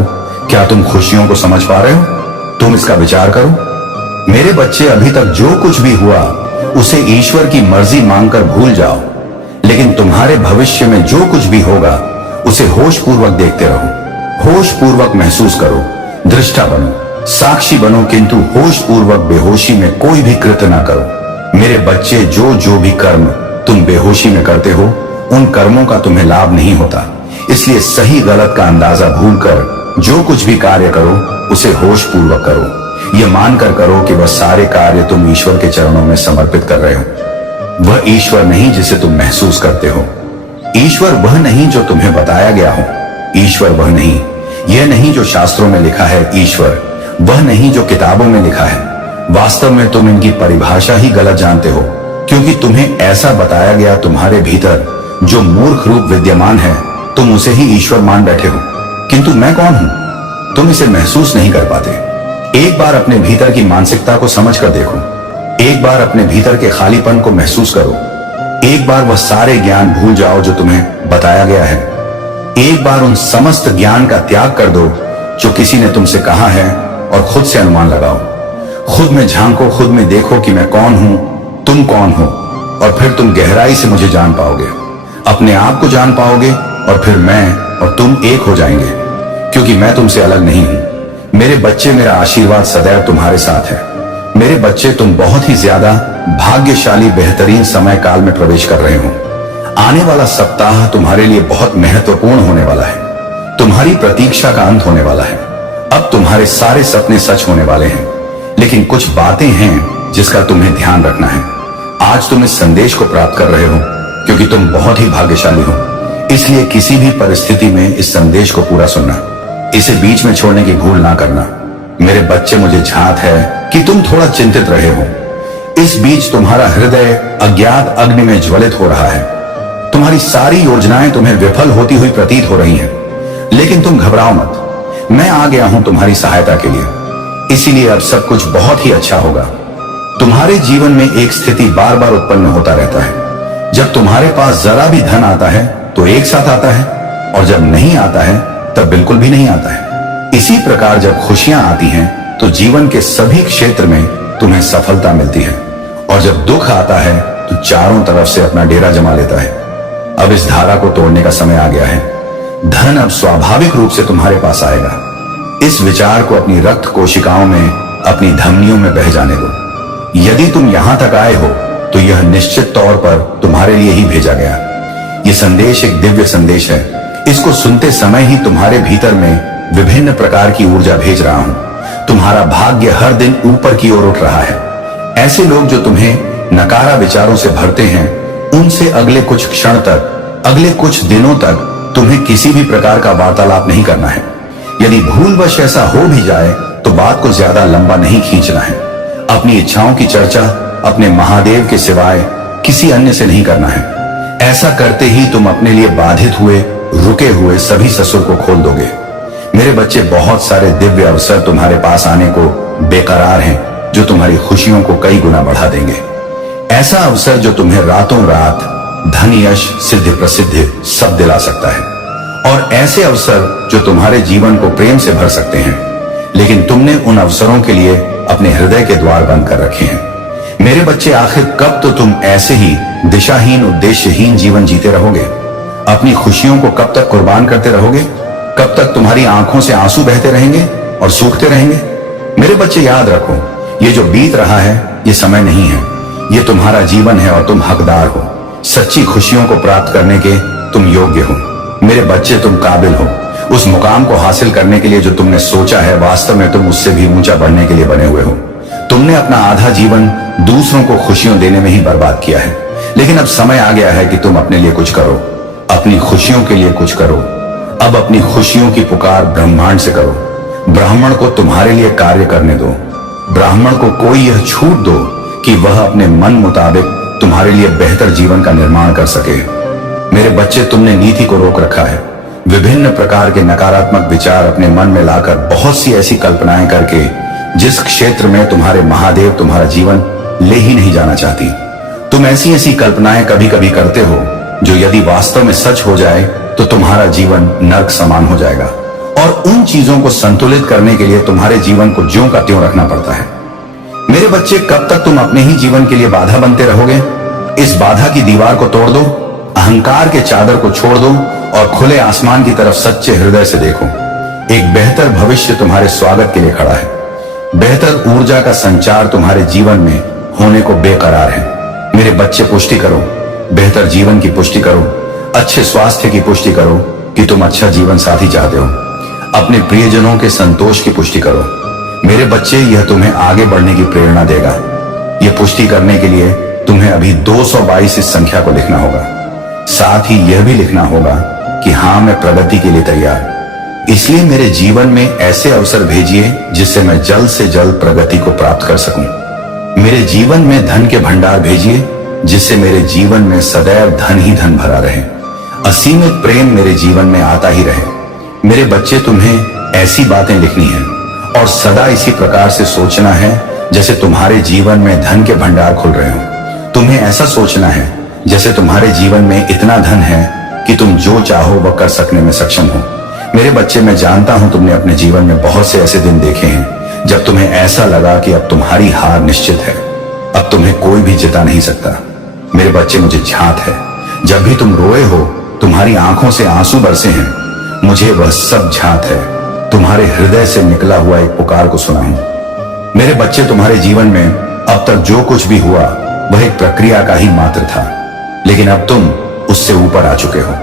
क्या तुम खुशियों को समझ पा रहे हो, तुम इसका विचार करो। मेरे बच्चे, अभी तक जो कुछ भी हुआ उसे ईश्वर की मर्जी मांगकर भूल जाओ, लेकिन तुम्हारे भविष्य में जो कुछ भी होगा उसे होश पूर्वक देखते रहो, होश पूर्वक महसूस करो, दृष्टा बनो, साक्षी बनो, किंतु होश पूर्वक बेहोशी में कोई भी कृत्य ना करो। मेरे बच्चे, जो भी कर्म तुम बेहोशी में करते हो, उन कर्मों का तुम्हें लाभ नहीं होता। इसलिए सही गलत का अंदाजा भूलकर जो कुछ भी कार्य करो उसे होश पूर्वक करो। यह मानकर करो कि वह सारे कार्य तुम ईश्वर के चरणों में समर्पित कर रहे हो। वह ईश्वर नहीं जिसे तुम महसूस करते हो, ईश्वर वह नहीं जो तुम्हें बताया गया हो, ईश्वर वह नहीं, यह नहीं जो शास्त्रों में लिखा है, ईश्वर वह नहीं जो किताबों में लिखा है। वास्तव में तुम इनकी परिभाषा ही गलत जानते हो, क्योंकि तुम्हें ऐसा बताया गया। तुम्हारे भीतर जो मूर्ख रूप विद्यमान है, तुम उसे ही ईश्वर मान बैठे हो। किंतु मैं कौन हूं, तुम इसे महसूस नहीं कर पाते। एक बार अपने भीतर की मानसिकता को समझ कर देखो, एक बार अपने भीतर के खालीपन को महसूस करो, एक बार वह सारे ज्ञान भूल जाओ जो तुम्हें बताया गया है। एक बार उन समस्त ज्ञान का त्याग कर दो जो किसी ने तुमसे कहा है, और खुद से अनुमान लगाओ। खुद में झांको, खुद में देखो कि मैं कौन हूं, तुम कौन हो, और फिर तुम गहराई से मुझे जान पाओगे, अपने आप को जान पाओगे, और फिर मैं और तुम एक हो जाएंगे, क्योंकि मैं तुमसे अलग नहीं हूं। मेरे बच्चे, मेरा आशीर्वाद सदैव तुम्हारे साथ है। मेरे बच्चे, तुम बहुत ही ज्यादा भाग्यशाली बेहतरीन समय काल में प्रवेश कर रहे हो। आने वाला सप्ताह तुम्हारे लिए बहुत महत्वपूर्ण होने वाला है। तुम्हारी प्रतीक्षा का अंत होने वाला है। अब तुम्हारे सारे सपने सच होने वाले हैं, लेकिन कुछ बातें हैं जिसका तुम्हें ध्यान रखना है। आज तुम इस संदेश को प्राप्त कर रहे हो क्योंकि तुम बहुत ही भाग्यशाली हो। इसलिए किसी भी परिस्थिति में इस संदेश को पूरा सुनना, इसे बीच में छोड़ने की भूल ना करना। मेरे बच्चे, मुझे झांक है कि तुम थोड़ा चिंतित रहे हो। इस बीच तुम्हारा हृदय अज्ञात अग्नि में ज्वलित हो रहा है। तुम्हारी सारी योजनाएं तुम्हें विफल होती हुई प्रतीत हो रही हैं, लेकिन तुम घबराओ मत। मैं आ गया हूं तुम्हारी सहायता के लिए। इसीलिए अब सब कुछ बहुत ही अच्छा होगा। तुम्हारे जीवन में एक स्थिति बार बार उत्पन्न होता रहता है। जब तुम्हारे पास जरा भी धन आता है तो एक साथ आता है, और जब नहीं आता है तब बिल्कुल भी नहीं आता है। इसी प्रकार जब खुशियां आती हैं तो जीवन के सभी क्षेत्र में तुम्हें सफलता मिलती है, और जब दुख आता है तो चारों तरफ से अपना डेरा जमा लेता है। अब इस धारा को तोड़ने का समय आ गया है। धन अब स्वाभाविक रूप से तुम्हारे पास आएगा। इस विचार को अपनी रक्त कोशिकाओं में, अपनी धमनियों में बह जाने दो। यदि तुम यहां तक आए हो तो यह निश्चित तौर पर तुम्हारे लिए ही भेजा गया। यह संदेश एक दिव्य संदेश है। इसको सुनते समय ही तुम्हारे भीतर में विभिन्न प्रकार की ऊर्जा भेज रहा हूं। तुम्हारा भाग्य हर दिन ऊपर की ओर उठ रहा है। ऐसे लोग जो तुम्हें नकारा विचारों से भरते हैं, उनसे अगले कुछ क्षण तक, अगले कुछ दिनों तक तुम्हें किसी भी प्रकार का वार्तालाप नहीं करना है। यदि भूलवश ऐसा हो भी जाए तो बात को ज्यादा लंबा नहीं खींचना है। अपनी इच्छाओं की चर्चा अपने महादेव के सिवाय किसी अन्य से नहीं करना है। ऐसा करते ही तुम अपने लिए बाधित हुए रुके हुए सभी ससुर को खोल दोगे। मेरे बच्चे, बहुत सारे दिव्य अवसर तुम्हारे पास आने को बेकरार हैं, जो तुम्हारी खुशियों को कई गुना बढ़ा देंगे। ऐसा अवसर जो तुम्हें रातों रात धन, यश, सिद्धि, प्रसिद्धि सब दिला सकता है, और ऐसे अवसर जो तुम्हारे जीवन को प्रेम से भर सकते हैं। लेकिन तुमने उन अवसरों के लिए अपने हृदय के द्वार बंद कर रखे हैं। मेरे बच्चे, आखिर कब तो तुम ऐसे ही दिशाहीन, उद्देश्यहीन जीवन जीते रहोगे? अपनी खुशियों को कब तक कुर्बान करते रहोगे? कब तक तुम्हारी आंखों से आंसू बहते रहेंगे और सूखते रहेंगे? मेरे बच्चे, याद रखो, ये जो बीत रहा है ये समय नहीं है, ये तुम्हारा जीवन है और तुम हकदार हो। सच्ची खुशियों को प्राप्त करने के तुम योग्य हो। मेरे बच्चे, तुम काबिल हो। उस मुकाम को हासिल करने के लिए जो तुमने सोचा है, वास्तव में तुम उससे भी ऊंचा बढ़ने के लिए बने हुए हो। तुमने अपना आधा जीवन दूसरों को खुशियां देने में ही बर्बाद किया है, लेकिन अब समय आ गया है कि तुम अपने लिए कुछ करो, अपनी खुशियों के लिए कुछ करो। अब अपनी खुशियों की पुकार ब्रह्मांड से करो। ब्राह्मण को तुम्हारे लिए कार्य करने दो। ब्राह्मण को कोई यह छूट दो कि वह अपने मन मुताबिक तुम्हारे लिए बेहतर जीवन का निर्माण कर सके। मेरे बच्चे, तुमने नीति को रोक रखा है। विभिन्न प्रकार के नकारात्मक विचार अपने मन में लाकर बहुत सी ऐसी कल्पनाएं करके जिस क्षेत्र में तुम्हारे महादेव तुम्हारा जीवन ले ही नहीं जाना चाहती, तुम ऐसी ऐसी कल्पनाएं कभी कभी करते हो जो यदि वास्तव में सच हो जाए तो तुम्हारा जीवन नर्क समान हो जाएगा। और उन चीजों को संतुलित करने के लिए तुम्हारे जीवन को ज्यों का त्यों रखना पड़ता है। मेरे बच्चे, कब तक तुम अपने ही जीवन के लिए बाधा बनते रहोगे? इस बाधा की दीवार को तोड़ दो, अहंकार के चादर को छोड़ दो और खुले आसमान की तरफ सच्चे हृदय से देखो। एक बेहतर भविष्य तुम्हारे स्वागत के लिए खड़ा है। बेहतर ऊर्जा का संचार तुम्हारे जीवन में होने को बेकरार है। मेरे बच्चे, पुष्टि करो, बेहतर जीवन की पुष्टि करो, अच्छे स्वास्थ्य की पुष्टि करो कि तुम अच्छा जीवन साथी चाहते हो। अपने प्रियजनों के संतोष की पुष्टि करो। मेरे बच्चे, यह तुम्हें आगे बढ़ने की प्रेरणा देगा। यह पुष्टि करने के लिए तुम्हें अभी 222 इस संख्या को लिखना होगा। साथ ही यह भी लिखना होगा कि हाँ, मैं प्रगति के लिए तैयार। इसलिए मेरे जीवन में ऐसे अवसर भेजिए जिससे मैं जल्द से जल्द प्रगति को प्राप्त कर सकूं। मेरे जीवन में धन के भंडार भेजिए जिससे मेरे जीवन में सदैव धन ही धन भरा रहे। असीमित प्रेम मेरे जीवन में आता ही रहे। मेरे बच्चे, तुम्हें ऐसी बातें लिखनी है और सदा इसी प्रकार से सोचना है जैसे तुम्हारे जीवन में धन के भंडार खुल रहे हो। तुम्हें ऐसा सोचना है जैसे तुम्हारे जीवन में इतना धन है कि तुम जो चाहो वह कर सकने में सक्षम हो। मेरे बच्चे, मैं जानता हूं तुमने अपने जीवन में बहुत से ऐसे दिन देखे हैं जब तुम्हें ऐसा लगा कि अब तुम्हारी हार निश्चित है, अब तुम्हें कोई भी जिता नहीं सकता। मेरे बच्चे, मुझे झांत है, जब भी तुम रोए हो, तुम्हारी आंखों से आंसू बरसे हैं, मुझे वह सब झांत है। तुम्हारे हृदय से निकला हुआ एक पुकार को सुना हूं। मेरे बच्चे, तुम्हारे जीवन में अब तक जो कुछ भी हुआ वह एक प्रक्रिया का ही मात्र था, लेकिन अब तुम उससे ऊपर आ चुके हो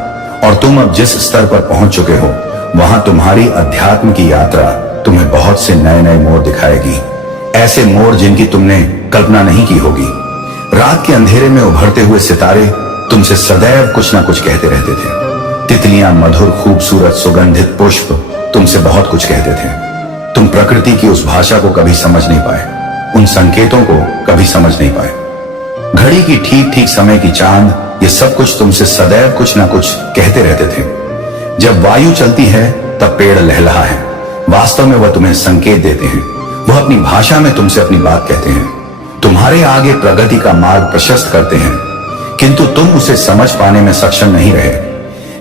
और तुम अब जिस स्तर पर पहुंच चुके हो वहां तुम्हारी अध्यात्म की यात्रा तुम्हें बहुत से नए नए मोड़ दिखाएगी। ऐसे मोड़ जिनकी तुमने कल्पना नहीं की होगी। रात के अंधेरे में उभरते हुए सितारे तुमसे सदैव कुछ ना कुछ कहते रहते थे। तितलियां, मधुर, खूबसूरत, सुगंधित पुष्प तुमसे बहुत कुछ कहते थे। तुम प्रकृति की उस भाषा को कभी समझ नहीं पाए, उन संकेतों को कभी समझ नहीं पाए। घड़ी की ठीक ठीक समय की चांद, ये सब कुछ तुमसे सदैव कुछ ना कुछ कहते रहते थे। जब वायु चलती है तब पेड़ लहलहा है। वास्तव में वह तुम्हें संकेत देते हैं। वह अपनी भाषा में तुमसे अपनी बात कहते हैं, तुम्हारे आगे प्रगति का मार्ग प्रशस्त करते हैं, किंतु तुम उसे समझ पाने में सक्षम नहीं रहे।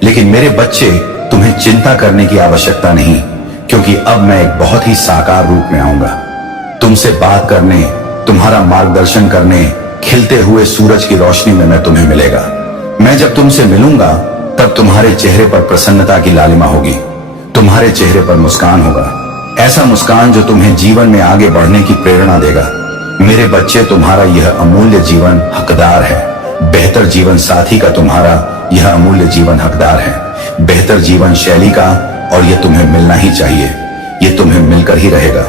लेकिन मेरे बच्चे, तुम्हें चिंता करने की आवश्यकता नहीं, क्योंकि अब मैं एक बहुत ही साकार रूप में आऊंगा। तुमसे बात करने, तुम्हारा मार्गदर्शन करने, खिलते हुए सूरज की रोशनी में मैं तुम्हें मिलेगा। मैं जब तुमसे मिलूंगा तब तुम्हारे चेहरे पर प्रसन्नता की लालिमा होगी, तुम्हारे चेहरे पर मुस्कान होगा, ऐसा मुस्कान जो तुम्हें जीवन में आगे बढ़ने की प्रेरणा देगा। मेरे बच्चे, तुम्हारा यह अमूल्य जीवन हकदार है। बेहतर जीवन साथी का तुम्हारा यह अमूल्य जीवन हकदार है। बेहतर जीवन शैली का, और यह तुम्हें मिलना ही चाहिए। यह तुम्हें मिलकर ही रहेगा।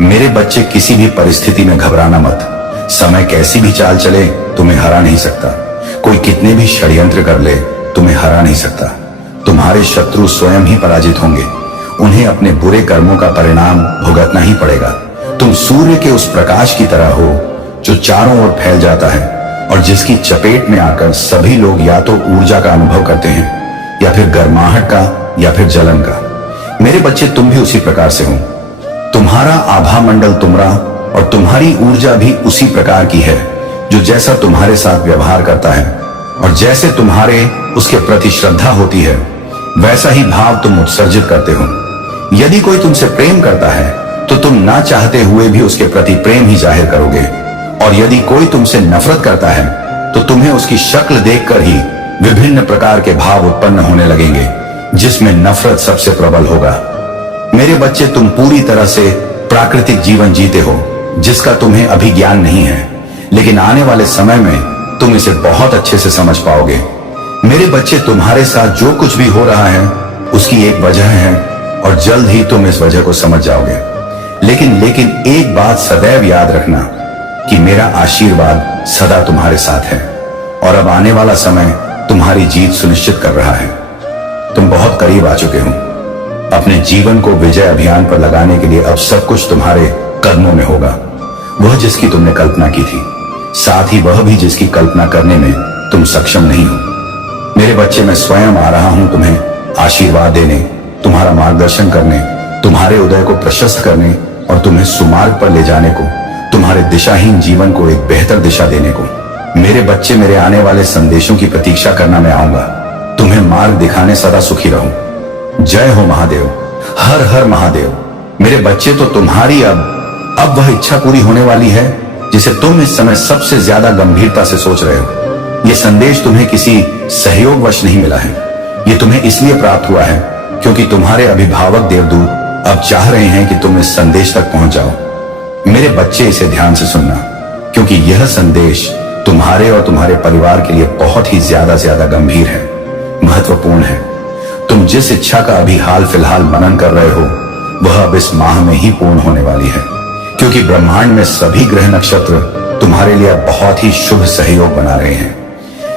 मेरे बच्चे, किसी भी परिस्थिति में घबराना मत। समय कैसी भी चाल चले तुम्हें हरा नहीं सकता। कोई कितने भी षड्यंत्र कर ले तुम्हें हरा नहीं सकता। तुम तुम्हारे शत्रु स्वयं ही पराजित होंगे। उन्हें अपने बुरे कर्मों का परिणाम भुगतना ही पड़ेगा। तुम सूर्य के उस प्रकाश की तरह हो जो चारों ओर फैल जाता है और जिसकी चपेट में आकर सभी लोग या तो ऊर्जा का अनुभव करते हैं या फिर गर्माहट का या फिर जलन का। मेरे बच्चे, तुम भी उसी प्रकार से हो। तुम्हारा आभा मंडल तुमरा और तुम्हारी ऊर्जा भी उसी प्रकार की है जो जैसा तुम्हारे साथ व्यवहार करता है और जैसे तुम्हारे उसके प्रति श्रद्धा होती है वैसा ही भाव तुम उत्सर्जित करते हो। यदि कोई तुमसे प्रेम करता है तो तुम ना चाहते हुए भी उसके प्रति प्रेम ही जाहिर करोगे, और यदि कोई तुमसे नफरत करता है तो तुम्हें उसकी शक्ल देखकर ही विभिन्न प्रकार के भाव उत्पन्न होने लगेंगे, जिसमें नफरत सबसे प्रबल होगा। मेरे बच्चे, तुम पूरी तरह से प्राकृतिक जीवन जीते हो जिसका तुम्हें अभी ज्ञान नहीं है, लेकिन आने वाले समय में तुम इसे बहुत अच्छे से समझ पाओगे। मेरे बच्चे, तुम्हारे साथ जो कुछ भी हो रहा है उसकी एक वजह है और जल्द ही तुम इस वजह को समझ जाओगे। लेकिन एक बात सदैव याद रखना कि मेरा आशीर्वाद सदा तुम्हारे साथ है और अब आने वाला समय तुम्हारी जीत सुनिश्चित कर रहा है। तुम बहुत करीब आ चुके हो। अपने जीवन को विजय अभियान पर लगाने के लिए अब सब कुछ तुम्हारे कदमों में होगा। वह जिसकी तुमने कल्पना की थी, साथ ही वह भी जिसकी कल्पना करने में तुम सक्षम नहीं हो। मेरे बच्चे, मैं स्वयं आ रहा हूं तुम्हें आशीर्वाद देने, तुम्हारा मार्गदर्शन करने, तुम्हारे उदय को प्रशस्त करने और तुम्हें सुमार्ग पर ले जाने को, तुम्हारे दिशाहीन जीवन को एक बेहतर दिशा देने को। मेरे बच्चे, मेरे आने वाले संदेशों की प्रतीक्षा करना मैं आऊंगा। तुम्हें मार्ग दिखाने सदा सुखी रहूं। जय हो महादेव, हर हर महादेव। मेरे बच्चे, तो तुम्हारी अब वह इच्छा पूरी होने वाली है जिसे तुम इस समय सबसे ज्यादा गंभीरता से सोच रहे हो। यह संदेश तुम्हें किसी सहयोगवश नहीं मिला है। यह तुम्हें इसलिए प्राप्त हुआ है क्योंकि तुम्हारे अभिभावक देवदूत अब चाह रहे हैं कि तुम इस संदेश तक पहुंच जाओ। मेरे बच्चे, इसे ध्यान से सुनना, क्योंकि यह संदेश तुम्हारे और तुम्हारे परिवार के लिए बहुत ही ज्यादा गंभीर है, महत्वपूर्ण है। तुम जिस इच्छा का अभी हाल फिलहाल मनन कर रहे हो वह अब इस माह में ही पूर्ण होने वाली है, क्योंकि ब्रह्मांड में सभी ग्रह नक्षत्र तुम्हारे लिए बहुत ही शुभ सहयोग बना रहे हैं।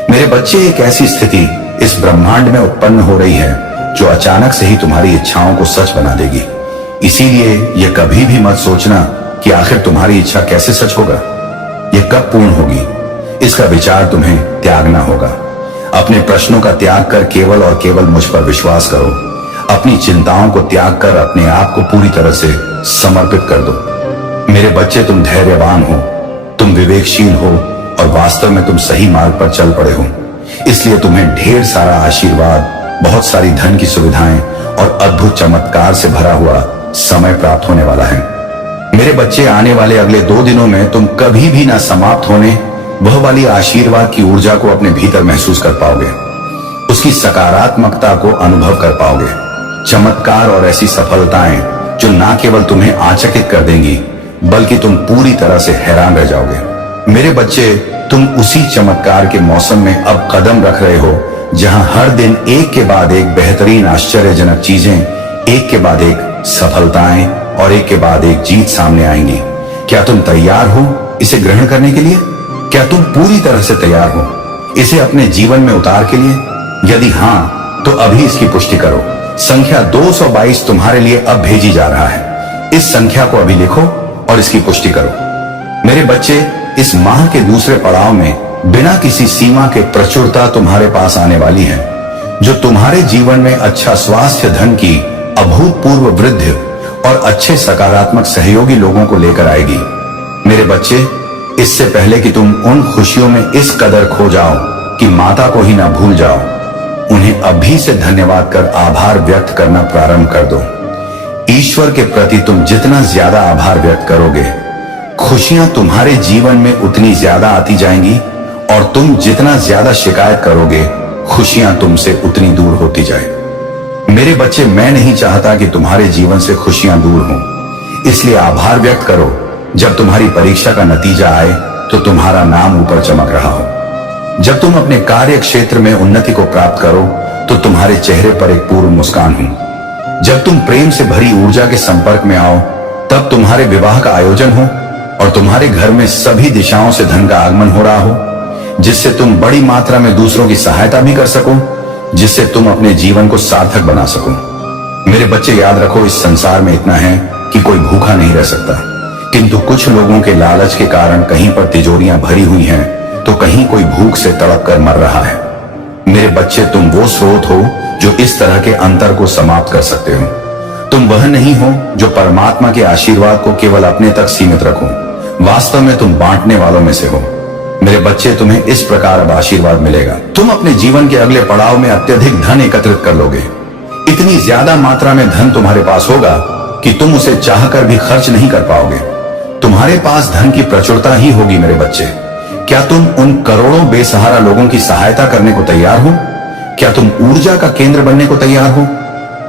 मेरे बच्चे, एक ऐसी स्थिति इस ब्रह्मांड में उत्पन्न हो रही है जो अचानक से ही तुम्हारी इच्छाओं को सच बना देगी। इसीलिए यह कभी भी मत सोचना कि आखिर तुम्हारी इच्छा कैसे सच होगा, यह कब पूर्ण होगी। इसका विचार तुम्हें त्यागना होगा। अपने प्रश्नों का त्याग कर केवल और केवल मुझ पर विश्वास करो। अपनी चिंताओं को त्याग कर अपने आप को पूरी तरह से समर्पित कर दो। मेरे बच्चे, तुम धैर्यवान हो, तुम विवेकशील हो और वास्तव में तुम सही मार्ग पर चल पड़े हो। इसलिए तुम्हें ढेर सारा आशीर्वाद, बहुत सारी धन की सुविधाएं और अद्भुत चमत्कार से भरा हुआ समय प्राप्त होने वाला है। मेरे बच्चे, आने वाले अगले 2 दिनों में तुम कभी भी ना समाप्त होने वह वाली आशीर्वाद की ऊर्जा को अपने भीतर महसूस कर पाओगे, उसकी सकारात्मकता को अनुभव कर पाओगे। चमत्कार और ऐसी सफलताएं जो ना केवल तुम्हें आचकित कर देंगी बल्कि तुम पूरी तरह से हैरान रह जाओगे। मेरे बच्चे, तुम उसी चमत्कार के मौसम में अब कदम रख रहे हो जहां हर दिन एक के बाद एक बेहतरीन आश्चर्यजनक चीजें, एक के बाद एक सफलताएं और एक के बाद एक जीत सामने आएंगी। क्या तुम तैयार हो इसे ग्रहण करने के लिए? क्या तुम पूरी तरह से तैयार हो इसे अपने जीवन में उतार के लिए? यदि हां, तो अभी इसकी पुष्टि करो। संख्या 222 तुम्हारे लिए अब भेजी जा रहा है। इस संख्या को अभी लिखो और इसकी पुष्टि करो। मेरे बच्चे, इस माह के दूसरे पड़ाव में बिना किसी सीमा के प्रचुरता तुम्हारे पास आने वाली है, जो तुम्हारे जीवन में अच्छा स्वास्थ्य, धन की अभूतपूर्व वृद्धि और अच्छे सकारात्मक सहयोगी लोगों को लेकर आएगी। मेरे बच्चे, इससे पहले कि तुम उन खुशियों में इस कदर खो जाओ कि माता को ही ना भूल जाओ, उन्हें अभी से धन्यवाद कर आभार व्यक्त करना प्रारंभ कर दो। ईश्वर के प्रति तुम जितना ज्यादा आभार व्यक्त करोगे, खुशियां तुम्हारे जीवन में उतनी ज्यादा आती जाएंगी, और तुम जितना ज्यादा शिकायत करोगे, खुशियां तुमसे उतनी दूर होती जाए। मेरे बच्चे, मैं नहीं चाहता कि तुम्हारे जीवन से खुशियां दूर हों, इसलिए आभार व्यक्त करो। जब तुम्हारी परीक्षा का नतीजा आए तो तुम्हारा नाम ऊपर चमक रहा हो। जब तुम अपने कार्य क्षेत्र में उन्नति को प्राप्त करो तो तुम्हारे चेहरे पर एक पूर्ण मुस्कान हो। जब तुम प्रेम से भरी ऊर्जा के संपर्क में आओ तब तुम्हारे विवाह का आयोजन हो और तुम्हारे घर में सभी दिशाओं से धन का आगमन हो रहा हो, जिससे तुम बड़ी मात्रा में दूसरों की सहायता भी कर सको। जिससे तुम अपने जीवन को सार्थक बना सको। मेरे बच्चे, याद रखो, इस संसार में इतना है कि कोई भूखा नहीं रह सकता, किंतु कुछ लोगों के लालच के कारण कहीं पर तिजोरियां भरी हुई हैं तो कहीं कोई भूख से तड़प कर मर रहा है। मेरे बच्चे, तुम वो स्रोत हो जो इस तरह के अंतर को समाप्त कर सकते हो। तुम वह नहीं हो जो परमात्मा के आशीर्वाद को केवल अपने तक सीमित रखो। वास्तव में तुम बांटने वालों में से हो। मेरे बच्चे, तुम्हें इस प्रकार अब आशीर्वाद मिलेगा। तुम अपने जीवन के अगले पड़ाव में अत्यधिक धन एकत्रित कर लोगे। इतनी ज्यादा मात्रा में धन तुम्हारे पास होगा कि तुम उसे चाहकर भी खर्च नहीं कर पाओगे। तुम्हारे पास धन की प्रचुरता ही होगी। मेरे बच्चे, क्या तुम उन करोड़ों बेसहारा लोगों की सहायता करने को तैयार हो? क्या तुम ऊर्जा का केंद्र बनने को तैयार हो?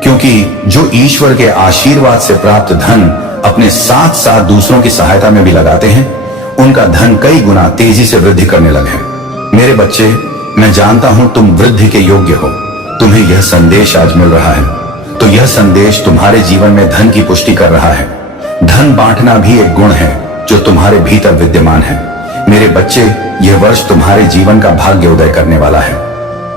क्योंकि जो ईश्वर के आशीर्वाद से प्राप्त धन अपने साथ साथ दूसरों की सहायता में भी लगाते हैं, उनका धन कई गुना तेजी से वृद्धि करने लगे। मेरे बच्चे, मैं जानता हूं तुम वृद्धि के योग्य हो। तुम्हें यह संदेश आज मिल रहा है, तो यह संदेश तुम्हारे जीवन में धन की पुष्टि कर रहा है। धन बांटना भी एक गुण है जो तुम्हारे भीतर विद्यमान है। मेरे बच्चे, यह वर्ष तुम्हारे जीवन का भाग्य उदय करने वाला है।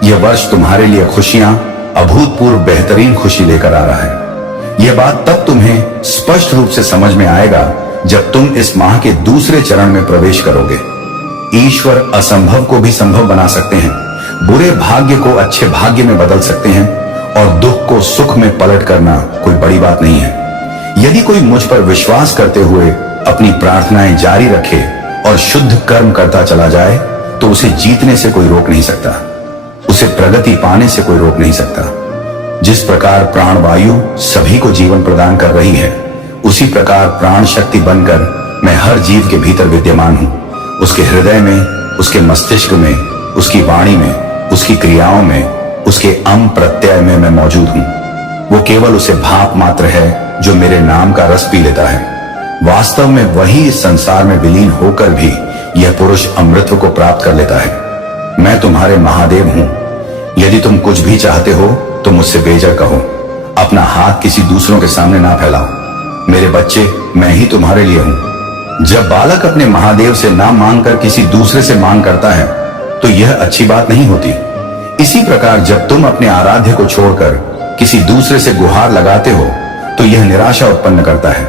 यह वर्ष तुम्हारे लिए खुशियां, अभूतपूर्व बेहतरीन खुशी लेकर आ रहा है। यह बात तब तुम्हें स्पष्ट रूप से समझ में आएगा जब तुम इस माह के दूसरे चरण में प्रवेश करोगे। ईश्वर असंभव को भी संभव बना सकते हैं, बुरे भाग्य को अच्छे भाग्य में बदल सकते हैं, और दुख को सुख में पलट करना कोई बड़ी बात नहीं है। यदि कोई मुझ पर विश्वास करते हुए अपनी प्रार्थनाएं जारी रखे और शुद्ध कर्म करता चला जाए, तो उसे जीतने से कोई रोक नहीं सकता, उसे प्रगति पाने से कोई रोक नहीं सकता। जिस प्रकार प्राणवायु सभी को जीवन प्रदान कर रही है, उसी प्रकार प्राण शक्ति बनकर मैं हर जीव के भीतर विद्यमान हूं। उसके हृदय में, उसके मस्तिष्क में, उसकी वाणी में, उसकी क्रियाओं में, उसके अम प्रत्यय में मैं मौजूद हूं। वो केवल उसे भाप मात्र है जो मेरे नाम का रस पी लेता है। वास्तव में वही इस संसार में विलीन होकर भी यह पुरुष अमृत को प्राप्त कर लेता है। मैं तुम्हारे महादेव हूं। यदि तुम कुछ भी चाहते हो तो मुझसे बेझिझक कहो। अपना हाथ किसी दूसरों के सामने ना फैलाओ। मेरे बच्चे, मैं ही तुम्हारे लिए हूं। जब बालक अपने महादेव से ना मांगकर किसी दूसरे से मांग करता है तो यह अच्छी बात नहीं होती। इसी प्रकार जब तुम अपने आराध्य को छोड़कर किसी दूसरे से गुहार लगाते हो तो यह निराशा उत्पन्न करता है।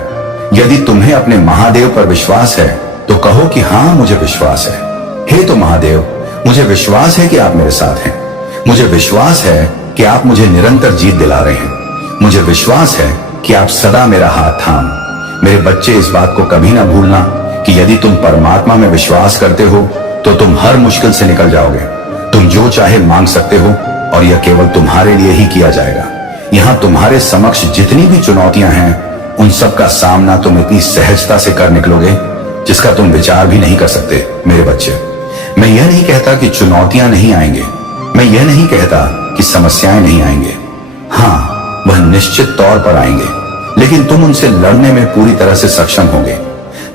यदि तुम्हें अपने महादेव पर विश्वास है तो कहो कि हाँ, मुझे विश्वास है। हे तो महादेव, मुझे विश्वास है कि आप मेरे साथ हैं। मुझे विश्वास है कि आप मुझे निरंतर जीत दिला रहे हैं। मुझे विश्वास है कि आप सदा मेरा हाथ थाम। मेरे बच्चे, इस बात को कभी ना भूलना कि यदि तुम परमात्मा में विश्वास करते हो तो तुम हर मुश्किल से निकल जाओगे। तुम जो चाहे मांग सकते हो और यह केवल तुम्हारे लिए ही किया जाएगा। यहाँ तुम्हारे समक्ष जितनी भी चुनौतियां हैं, उन सब का सामना तुम इतनी सहजता से कर निकलोगे जिसका तुम विचार भी नहीं कर सकते। मेरे बच्चे, मैं यह नहीं कहता कि चुनौतियां नहीं आएंगे। मैं यह नहीं कहता कि समस्याएं नहीं आएंगे। हाँ, वह निश्चित तौर पर आएंगे, लेकिन तुम उनसे लड़ने में पूरी तरह से सक्षम होगे।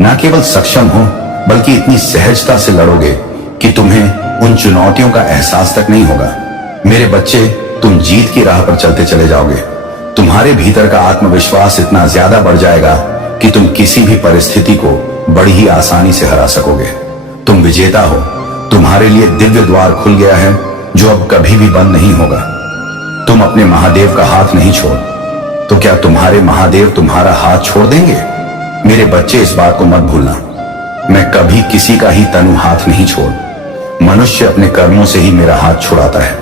न केवल सक्षम हो, बल्कि इतनी सहजता से लड़ोगे कि तुम्हें उन चुनौतियों का एहसास तक नहीं होगा। मेरे बच्चे, तुम जीत की राह पर चलते चले जाओगे। तुम्हारे भीतर का आत्मविश्वास इतना ज्यादा बढ़ जाएगा कि तुम किसी भी परिस्थिति को बड़ी ही आसानी से हरा सकोगे। तुम विजेता हो। तुम्हारे लिए दिव्य द्वार खुल गया है जो अब कभी भी बंद नहीं होगा। तुम अपने महादेव का हाथ नहीं छोड़, तो क्या तुम्हारे महादेव तुम्हारा हाथ छोड़ देंगे? मेरे बच्चे, इस बात को मत भूलना, मैं कभी किसी का ही तनु हाथ नहीं छोड़। मनुष्य अपने कर्मों से ही मेरा हाथ छुड़ाता है।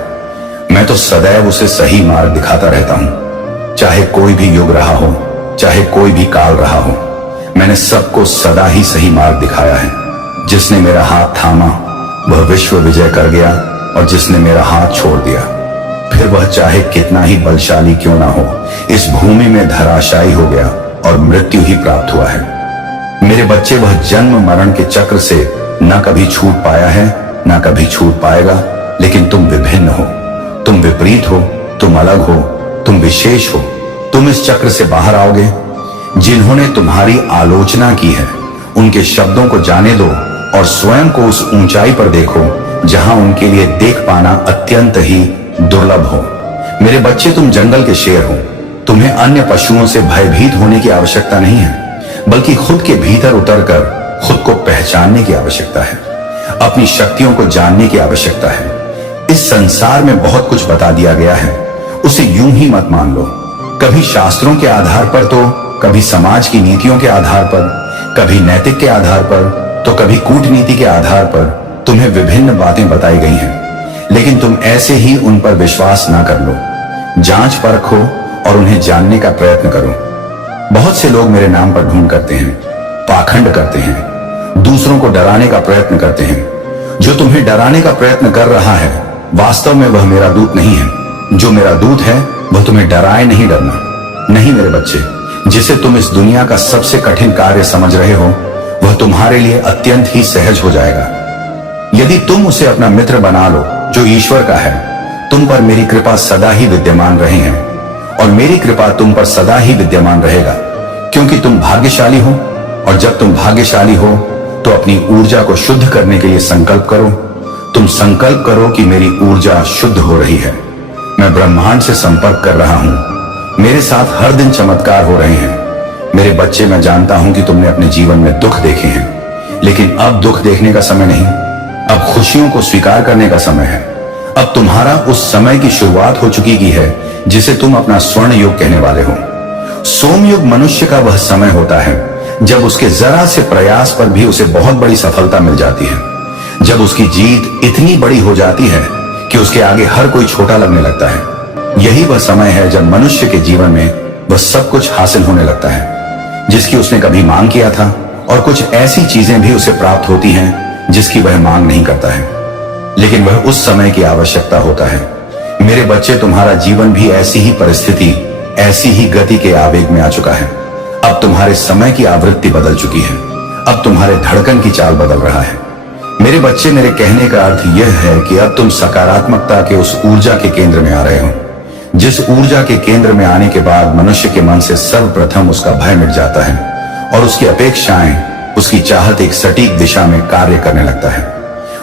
मैं तो सदैव उसे सही मार्ग दिखाता रहता हूं। चाहे कोई भी युग रहा हो, चाहे कोई भी काल रहा हो, मैंने सबको सदा ही सही मार्ग दिखाया है। जिसने मेरा हाथ थामा वह विश्व विजय कर गया, और जिसने मेरा हाथ छोड़ दिया, फिर वह चाहे कितना ही बलशाली क्यों ना हो, इस भूमि में धराशायी हो गया और मृत्यु ही प्राप्त हुआ है। मेरे बच्चे, वह जन्म मरण के चक्र से न कभी छूट पाया है, न कभी छूट पाएगा। लेकिन तुम विभिन्न हो, तुम विपरीत हो, तुम अलग हो, तुम विशेष हो। तुम इस चक्र से बाहर आओगे। जिन्होंने तुम्हारी आलोचना की है, उनके शब्दों को जाने दो और स्वयं को उस ऊंचाई पर देखो जहां उनके लिए देख पाना अत्यंत ही दुर्लभ हो। मेरे बच्चे, तुम जंगल के शेर हो। तुम्हें अन्य पशुओं से भयभीत होने की आवश्यकता नहीं है, बल्कि खुद के भीतर उतरकर खुद को पहचानने की आवश्यकता है। अपनी शक्तियों को जानने की आवश्यकता है। इस संसार में बहुत कुछ बता दिया गया है, उसे यूं ही मत मान लो। कभी शास्त्रों के आधार पर, तो कभी समाज की नीतियों के आधार पर, कभी नैतिक के आधार पर, तो कभी कूटनीति के आधार पर तुम्हें विभिन्न बातें बताई गई हैं, लेकिन तुम ऐसे ही उन पर विश्वास ना कर लो। जांच परखो और उन्हें जानने का प्रयत्न करो। बहुत से लोग मेरे नाम पर ढूंढ करते हैं, पाखंड करते हैं, दूसरों को डराने का प्रयत्न करते हैं। जो तुम्हें डराने का प्रयत्न कर रहा है, वास्तव में वह मेरा दूत नहीं है। जो मेरा दूत है वह तुम्हें डराए नहीं डरना। नहीं मेरे बच्चे, जिसे तुम इस दुनिया का सबसे कठिन कार्य समझ रहे हो, वह तुम्हारे लिए अत्यंत ही सहज हो जाएगा यदि तुम उसे अपना मित्र बना लो जो ईश्वर का है। तुम पर मेरी कृपा सदा ही विद्यमान रहे हैं और मेरी कृपा तुम पर सदा ही विद्यमान रहेगा, क्योंकि तुम भाग्यशाली हो। और जब तुम भाग्यशाली हो तो अपनी ऊर्जा को शुद्ध करने के लिए संकल्प करो। तुम संकल्प करो कि मेरी ऊर्जा शुद्ध हो रही है, मैं ब्रह्मांड से संपर्क कर रहा हूं, मेरे साथ हर दिन चमत्कार हो रहे हैं। मेरे बच्चे, मैं जानता हूं कि तुमने अपने जीवन में दुख देखे हैं, लेकिन अब दुख देखने का समय नहीं, अब खुशियों को स्वीकार करने का समय है। अब तुम्हारा उस समय की शुरुआत हो चुकी है जिसे तुम अपना स्वर्ण युग कहने वाले हो। सोम युग मनुष्य का वह समय होता है जब उसके जरा से प्रयास पर भी उसे बहुत बड़ी सफलता मिल जाती है, जब उसकी जीत इतनी बड़ी हो जाती है कि उसके आगे हर कोई छोटा लगने लगता है। यही वह समय है जब मनुष्य के जीवन में वह सब कुछ हासिल होने लगता है जिसकी उसने कभी मांग किया था, और कुछ ऐसी चीजें भी उसे प्राप्त होती हैं जिसकी वह मांग नहीं करता है, लेकिन वह उस समय की आवश्यकता होता है। मेरे बच्चे, तुम्हारा जीवन भी ऐसी ही परिस्थिति, ऐसी ही गति के आवेग में आ चुका है। अब तुम्हारे समय की आवृत्ति बदल चुकी है, अब तुम्हारे धड़कन की चाल बदल रहा है। मेरे बच्चे, मेरे कहने का अर्थ यह है कि अब तुम सकारात्मकता के उस ऊर्जा के केंद्र में आ रहे हो, जिस ऊर्जा के केंद्र में आने के बाद मनुष्य के मन से सर्वप्रथम उसका भय मिट जाता है और उसकी अपेक्षाएं, उसकी चाहत एक सटीक दिशा में कार्य करने लगता है।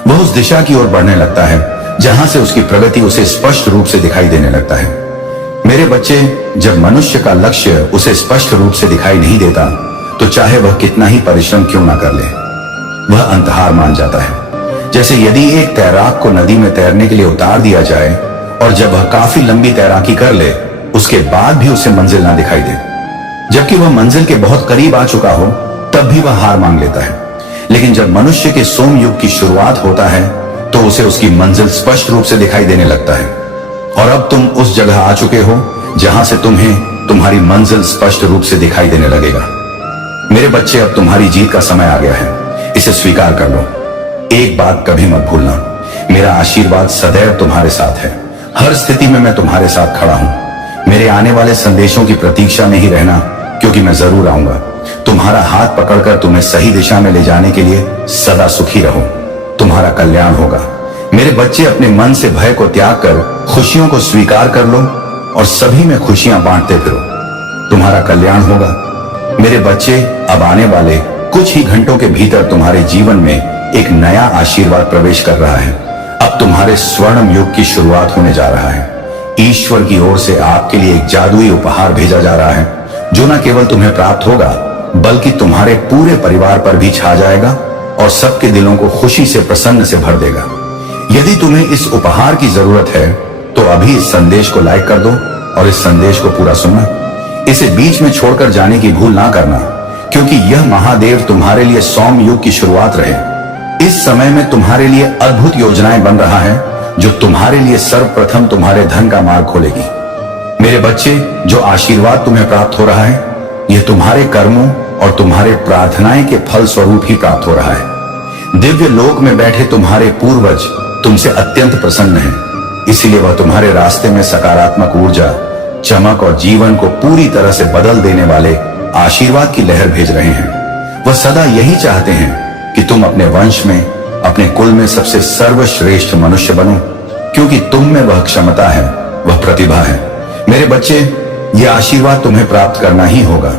वह उस दिशा की ओर बढ़ने लगता है जहां से उसकी प्रगति उसे स्पष्ट रूप से दिखाई देने लगता है। मेरे बच्चे, जब मनुष्य का लक्ष्य उसे स्पष्ट रूप से दिखाई नहीं देता, तो चाहे वह कितना ही परिश्रम क्यों ना कर ले, वह अंतहार मान जाता है। जैसे यदि एक तैराक को नदी में तैरने के लिए उतार दिया जाए और जब वह काफी लंबी तैराकी कर ले, उसके बाद भी उसे मंजिल ना दिखाई दे, जबकि वह मंजिल के बहुत करीब आ चुका हो, तब भी वह हार मान लेता है। लेकिन जब मनुष्य के सोम युग की शुरुआत होता है तो उसे उसकी मंजिल स्पष्ट रूप से दिखाई देने लगता है। और अब तुम उस जगह आ चुके हो जहां से तुम्हें तुम्हारी मंजिल स्पष्ट रूप से दिखाई देने लगेगा। मेरे बच्चे, अब तुम्हारी जीत का समय आ गया है, इसे स्वीकार कर लो। एक बात कभी मत भूलना, मेरा आशीर्वाद सदैव तुम्हारे साथ है। हर स्थिति में मैं तुम्हारे साथ खड़ा हूं। मेरे आने वाले संदेशों की प्रतीक्षा में ही रहना, क्योंकि मैं जरूर आऊंगा। तुम्हारा हाथ पकड़कर तुम्हें सही दिशा में ले जाने के लिए सदा सुखी रहो। तुम्हारा कल्याण होगा। मेरे बच्चे, अपने मन से भय को त्याग कर खुशियों को स्वीकार कर लो और सभी में खुशियां बांटते फिरो। तुम्हारा कल्याण होगा। मेरे बच्चे, अब आने वाले कुछ ही घंटों के भीतर तुम्हारे जीवन में एक नया आशीर्वाद प्रवेश कर रहा है। अब तुम्हारे स्वर्णिम युग की शुरुआत होने जा रहा है। ईश्वर की ओर से आपके लिए एक जादुई उपहार भेजा जा रहा है, जो न केवल तुम्हें प्राप्त होगा बल्कि तुम्हारे पूरे परिवार पर भी छा जाएगा और सबके दिलों को खुशी से, प्रसन्न से भर देगा। यदि तुम्हें इस उपहार की जरूरत है तो अभी इस संदेश को लाइक कर दो और इस संदेश को पूरा सुनना। इसे बीच में छोड़कर जाने की भूल ना करना, क्योंकि यह महादेव तुम्हारे लिए सोम युग की शुरुआत रहे। इस समय में तुम्हारे लिए अद्भुत योजनाएं बन रहा है जो तुम्हारे लिए सर्वप्रथम तुम्हारे धन का मार्ग खोलेगी। मेरे बच्चे, जो आशीर्वाद तुम्हें प्राप्त हो रहा है, यह तुम्हारे कर्मों और तुम्हारे प्रार्थनाएं के फल स्वरूप ही प्राप्त हो रहा है। दिव्य लोक में बैठे तुम्हारे पूर्वज तुमसे अत्यंत प्रसन्न हैं, इसलिए वह तुम्हारे रास्ते में सकारात्मक ऊर्जा, चमक और जीवन को पूरी तरह से बदल देने वाले आशीर्वाद की लहर भेज रहे हैं। वह सदा यही चाहते हैं कि तुम अपने वंश में, अपने कुल में सबसे सर्वश्रेष्ठ मनुष्य बनो, क्योंकि तुम में वह क्षमता है, वह प्रतिभा है। मेरे बच्चे, यह आशीर्वाद तुम्हें प्राप्त करना ही होगा,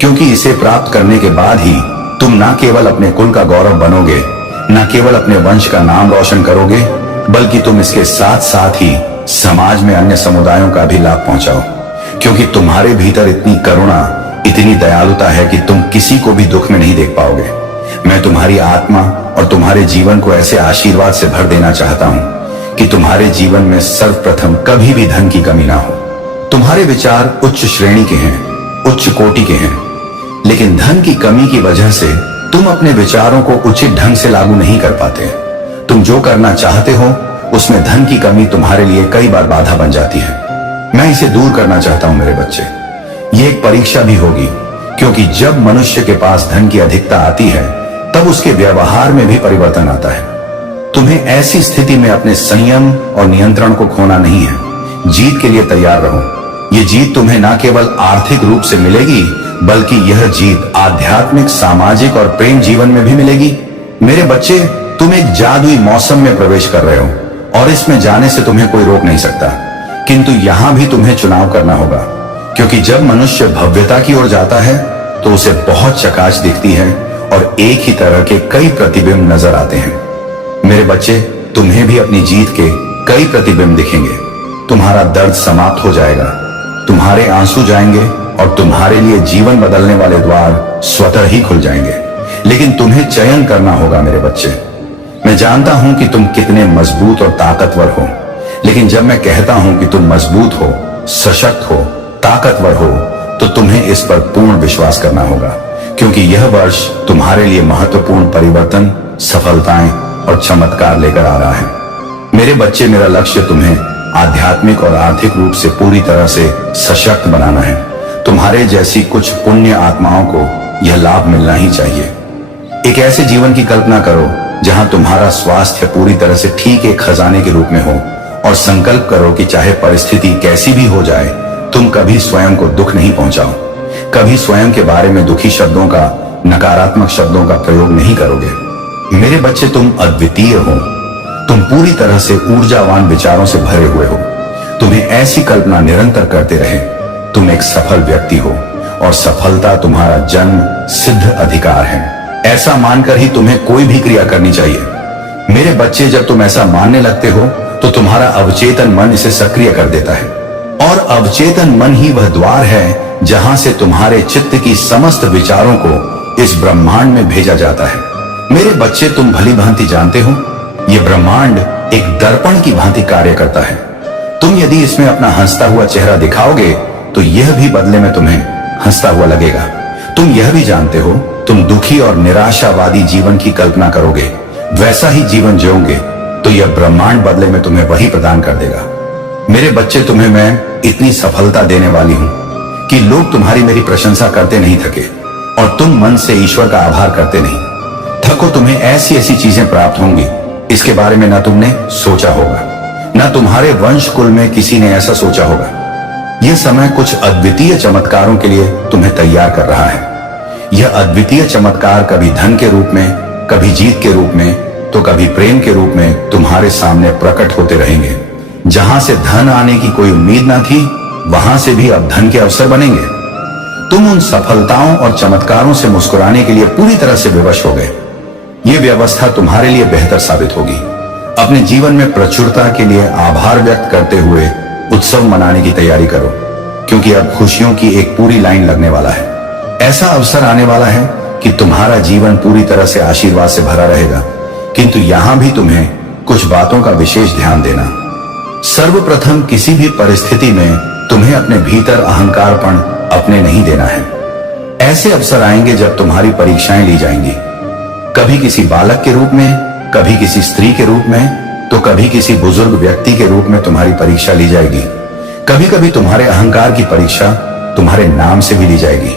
क्योंकि इसे प्राप्त करने के बाद ही तुम न केवल अपने कुल का गौरव बनोगे, न केवल अपने वंश का नाम रोशन करोगे, बल्कि तुम इसके साथ साथ ही समाज में अन्य समुदायों का भी लाभ पहुंचाओ, क्योंकि तुम्हारे भीतर इतनी करुणा, इतनी दयालुता है कि तुम किसी को भी दुख में नहीं देख पाओगे। मैं तुम्हारी आत्मा और तुम्हारे जीवन को ऐसे आशीर्वाद से भर देना चाहता हूं कि तुम्हारे जीवन में सर्वप्रथम कभी भी धन की कमी ना हो। तुम्हारे विचार उच्च श्रेणी के हैं, उच्च कोटि के हैं, लेकिन धन की कमी की वजह से तुम अपने विचारों को उचित ढंग से लागू नहीं कर पाते। तुम जो करना चाहते हो उसमें धन की कमी तुम्हारे लिए कई बार बाधा बन जाती है। मैं इसे दूर करना चाहता हूं मेरे बच्चे। ये एक परीक्षा भी होगी, क्योंकि जब मनुष्य के पास धन की अधिकता आती है तब उसके व्यवहार में भी परिवर्तन आता है। तुम्हें ऐसी स्थिति में अपने संयम और नियंत्रण को खोना नहीं है। जीत के लिए तैयार रहो। ये जीत तुम्हें न केवल आर्थिक रूप से मिलेगी, बल्कि यह जीत आध्यात्मिक, सामाजिक और प्रेम जीवन में भी मिलेगी। मेरे बच्चे, तुम एक जादुई मौसम में प्रवेश कर रहे हो और इसमें जाने से तुम्हें कोई रोक नहीं सकता। किंतु यहां भी तुम्हें चुनाव करना होगा, क्योंकि जब मनुष्य भव्यता की ओर जाता है तो उसे बहुत चकाच दिखती है और एक ही तरह के कई प्रतिबिंब नजर आते हैं। मेरे बच्चे, तुम्हें भी अपनी जीत के कई प्रतिबिंब दिखेंगे। तुम्हारा दर्द समाप्त हो जाएगा, तुम्हारे आंसू जाएंगे और तुम्हारे लिए जीवन बदलने वाले द्वार स्वतः ही खुल जाएंगे। लेकिन तुम्हें चयन करना होगा मेरे बच्चे। मैं जानता हूं कि तुम कितने मजबूत और ताकतवर हो, लेकिन जब मैं कहता हूं कि तुम मजबूत हो, सशक्त हो, ताकतवर हो, तो तुम्हें इस पर पूर्ण विश्वास करना होगा, क्योंकि यह वर्ष तुम्हारे लिए महत्वपूर्ण परिवर्तन, सफलताएं और चमत्कार लेकर आ रहा है। मेरे बच्चे, मेरा लक्ष्य तुम्हें आध्यात्मिक और आर्थिक रूप से पूरी तरह से सशक्त बनाना है। तुम्हारे जैसी कुछ पुण्य आत्माओं को यह लाभ मिलना ही चाहिए। एक ऐसे जीवन की कल्पना करो जहां तुम्हारा स्वास्थ्य पूरी तरह से ठीक एक खजाने के रूप में हो, और संकल्प करो कि चाहे परिस्थिति कैसी भी हो जाए, तुम कभी स्वयं को दुख नहीं पहुंचाओ। कभी स्वयं के बारे में दुखी शब्दों का, नकारात्मक शब्दों का प्रयोग नहीं करोगे। मेरे बच्चे, तुम अद्वितीय हो। तुम पूरी तरह से ऊर्जावान विचारों से भरे हुए हो। तुम्हें ऐसी कल्पना निरंतर करते रहे। तुम एक सफल व्यक्ति हो और सफलता तुम्हारा जन्म सिद्ध अधिकार है। ऐसा मानकर ही तुम्हें कोई भी क्रिया करनी चाहिए। मेरे बच्चे, जब तुम ऐसा मानने लगते हो तो तुम्हारा अवचेतन मन इसे सक्रिय कर देता है, और अवचेतन मन ही वह द्वार है जहां से तुम्हारे चित्त की समस्त विचारों को इस ब्रह्मांड में भेजा जाता है। मेरे बच्चे, तुम भली भांति जानते हो, यह ब्रह्मांड एक दर्पण की भांति कार्य करता है। तुम यदि इसमें अपना हंसता हुआ चेहरा दिखाओगे तो यह भी बदले में तुम्हें हंसता हुआ लगेगा। तुम यह भी जानते हो, तुम दुखी और निराशावादी जीवन की कल्पना करोगे, वैसा ही जीवन जियोगे, तो यह ब्रह्मांड बदले में तुम्हें वही प्रदान कर देगा। मेरे बच्चे, तुम्हें मैं इतनी सफलता देने वाली हूं कि लोग तुम्हारी मेरी प्रशंसा करते नहीं थके, और तुम मन से ईश्वर का आभार करते नहीं थको। तुम्हें ऐसी ऐसी चीजें प्राप्त होंगी, इसके बारे में न तुमने सोचा होगा, न तुम्हारे वंश कुल में किसी ने ऐसा सोचा होगा। यह समय कुछ अद्वितीय चमत्कारों के लिए तुम्हें तैयार कर रहा है। यह अद्वितीय चमत्कार कभी धन के रूप में, कभी जीत के रूप में, तो कभी प्रेम के रूप में तुम्हारे सामने प्रकट होते रहेंगे। जहां से धन आने की कोई उम्मीद ना थी, वहां से भी अब धन के अवसर बनेंगे। तुम उन सफलताओं और चमत्कारों से मुस्कुराने के लिए पूरी तरह से विवश हो गए। यह व्यवस्था तुम्हारे लिए बेहतर साबित होगी। अपने जीवन में प्रचुरता के लिए आभार व्यक्त करते हुए उत्सव मनाने की तैयारी करो, क्योंकि अब खुशियों की एक पूरी लाइन लगने वाला है। ऐसा अवसर आने वाला है कि तुम्हारा जीवन पूरी तरह से आशीर्वाद से भरा रहेगा, किंतु यहां भी तुम्हें कुछ बातों का विशेष ध्यान देना। सर्वप्रथम, किसी भी परिस्थिति में तुम्हें अपने भीतर अहंकारपन अपने नहीं देना है। ऐसे अवसर आएंगे जब तुम्हारी परीक्षाएं ली जाएंगी, कभी किसी बालक के रूप में, कभी किसी स्त्री के रूप में, तो कभी किसी बुजुर्ग व्यक्ति के रूप में तुम्हारी परीक्षा ली जाएगी। कभी कभी तुम्हारे अहंकार की परीक्षा तुम्हारे नाम से भी ली जाएगी।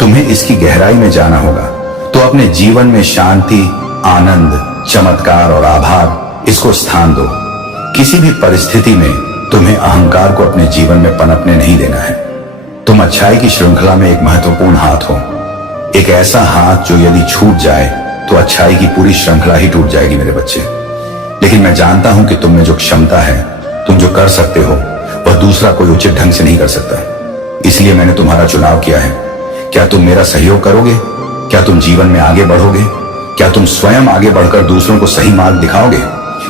तुम्हें इसकी गहराई में जाना होगा, तो अपने जीवन में शांति, आनंद, चमत्कार और आभार, इसको स्थान दो। किसी भी परिस्थिति में तुम्हें अहंकार को अपने जीवन में पनपने नहीं देना है। तुम अच्छाई की श्रृंखला में एक महत्वपूर्ण हाथ हो, एक ऐसा हाथ जो यदि छूट जाए तो अच्छाई की पूरी श्रृंखला ही टूट जाएगी मेरे बच्चे। लेकिन मैं जानता हूं कि तुम में जो क्षमता है, तुम जो कर सकते हो, वह दूसरा कोई उचित ढंग से नहीं कर सकता। इसलिए मैंने तुम्हारा चुनाव किया है। क्या तुम मेरा सहयोग करोगे? क्या तुम जीवन में आगे बढ़ोगे? क्या तुम स्वयं आगे बढ़कर दूसरों को सही मार्ग दिखाओगे?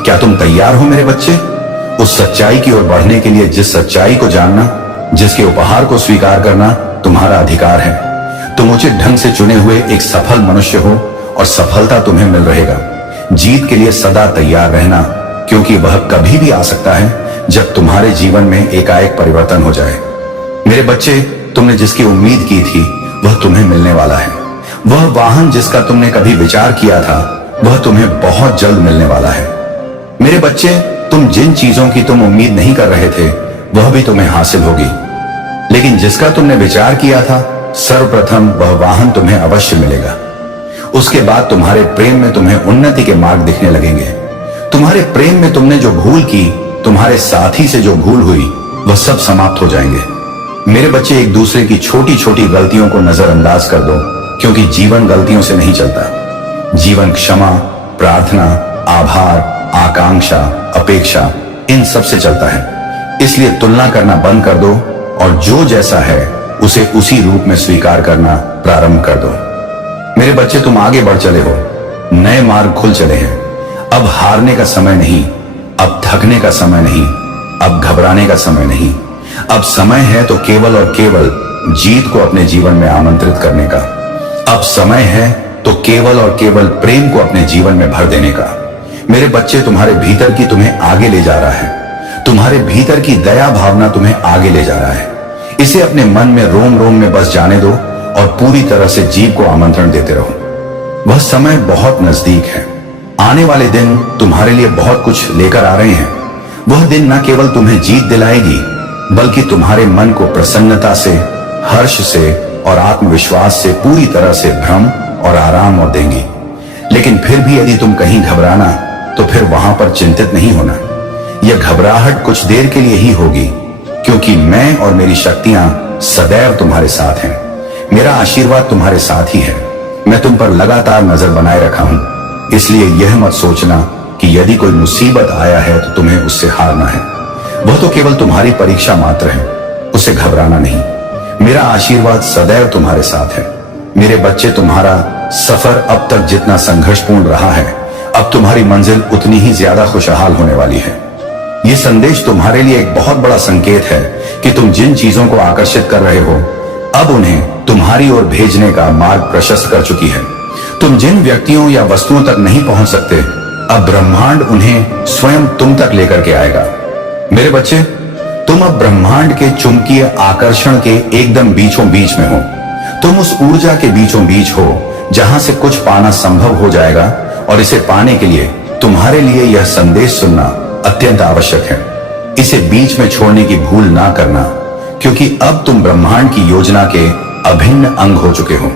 क्या तुम तैयार हो मेरे बच्चे, उस सच्चाई की ओर बढ़ने के लिए, जिस सच्चाई को जानना, जिसके उपहार को स्वीकार करना तुम्हारा अधिकार है। तुम उचित ढंग से चुने हुए एक सफल मनुष्य हो और सफलता तुम्हें मिल रहेगा। जीत के लिए सदा तैयार रहना क्योंकि वह कभी भी आ सकता है जब तुम्हारे जीवन में एकाएक परिवर्तन हो जाए। मेरे बच्चे, तुमने जिसकी उम्मीद की थी वह तुम्हें मिलने वाला है। वह वाहन जिसका तुमने कभी विचार किया था वह तुम्हें बहुत जल्द मिलने वाला है। मेरे बच्चे, तुम जिन चीजों की तुम उम्मीद नहीं कर रहे थे वह भी तुम्हें हासिल होगी, लेकिन जिसका तुमने विचार किया था सर्वप्रथम वह वाहन तुम्हें अवश्य मिलेगा। उसके बाद तुम्हारे प्रेम में तुम्हें उन्नति के मार्ग दिखने लगेंगे। तुम्हारे प्रेम में तुमने जो भूल की, तुम्हारे साथी से जो भूल हुई, वह सब समाप्त हो जाएंगे। मेरे बच्चे, एक दूसरे की छोटी छोटी गलतियों को नजरअंदाज कर दो, क्योंकि जीवन गलतियों से नहीं चलता। जीवन क्षमा, प्रार्थना, आभार, आकांक्षा, अपेक्षा, इन सब से चलता है। इसलिए तुलना करना बंद कर दो और जो जैसा है उसे उसी रूप में स्वीकार करना प्रारंभ कर दो। मेरे बच्चे, तुम आगे बढ़ चले हो, नए मार्ग खुल चले हैं। अब हारने का समय नहीं, अब थकने का समय नहीं, अब घबराने का समय नहीं। अब समय है तो केवल और केवल जीत को अपने जीवन में आमंत्रित करने का। अब समय है तो केवल और केवल प्रेम को अपने जीवन में भर देने का। मेरे बच्चे, तुम्हारे भीतर की तुम्हें आगे ले जा रहा है। तुम्हारे भीतर की दया भावना तुम्हें आगे ले जा रहा है। इसे अपने मन में रोम रोम में बस जाने दो और पूरी तरह से जीव को आमंत्रण देते रहो। वह समय बहुत नजदीक है। आने वाले दिन तुम्हारे लिए बहुत कुछ लेकर आ रहे हैं। वह दिन न केवल तुम्हें जीत दिलाएगी, बल्कि तुम्हारे मन को प्रसन्नता से, हर्ष से और आत्मविश्वास से पूरी तरह से भ्रम और आराम और देंगी। लेकिन फिर भी यदि तुम कहीं घबराना, तो फिर वहां पर चिंतित नहीं होना। यह घबराहट कुछ देर के लिए ही होगी, क्योंकि मैं और मेरी शक्तियां सदैव तुम्हारे साथ हैं। मेरा आशीर्वाद तुम्हारे साथ ही है। मैं तुम पर लगातार नजर बनाए रखा हूं। इसलिए यह मत सोचना कि यदि कोई मुसीबत आया है तो तुम्हें उससे हारना है। वह तो केवल तुम्हारी परीक्षा मात्र है, उसे घबराना नहीं। मेरा आशीर्वाद सदैव तुम्हारे साथ है। मेरे बच्चे, तुम्हारा सफर अब तक जितना संघर्षपूर्ण रहा है, अब तुम्हारी मंजिल उतनी ही ज्यादा खुशहाल होने वाली है। यह संदेश तुम्हारे लिए एक बहुत बड़ा संकेत है कि तुम जिन चीजों को आकर्षित कर रहे हो, अब उन्हें तुम्हारी ओर भेजने का मार्ग प्रशस्त कर चुकी है। तुम जिन व्यक्तियों या वस्तुओं तक नहीं पहुंच सकते, अब ब्रह्मांड उन्हें स्वयं तुम तक लेकर के आएगा। मेरे बच्चे, तुम अब ब्रह्मांड के चुंबकीय आकर्षण के एकदम बीचों बीच में हो। तुम उस ऊर्जा के बीचों बीच हो जहां से कुछ पाना संभव हो जाएगा, और इसे पाने के लिए तुम्हारे लिए यह संदेश सुनना अत्यंत आवश्यक है। इसे बीच में छोड़ने की भूल ना करना, क्योंकि अब तुम ब्रह्मांड की योजना के अभिन्न अंग हो चुके हो।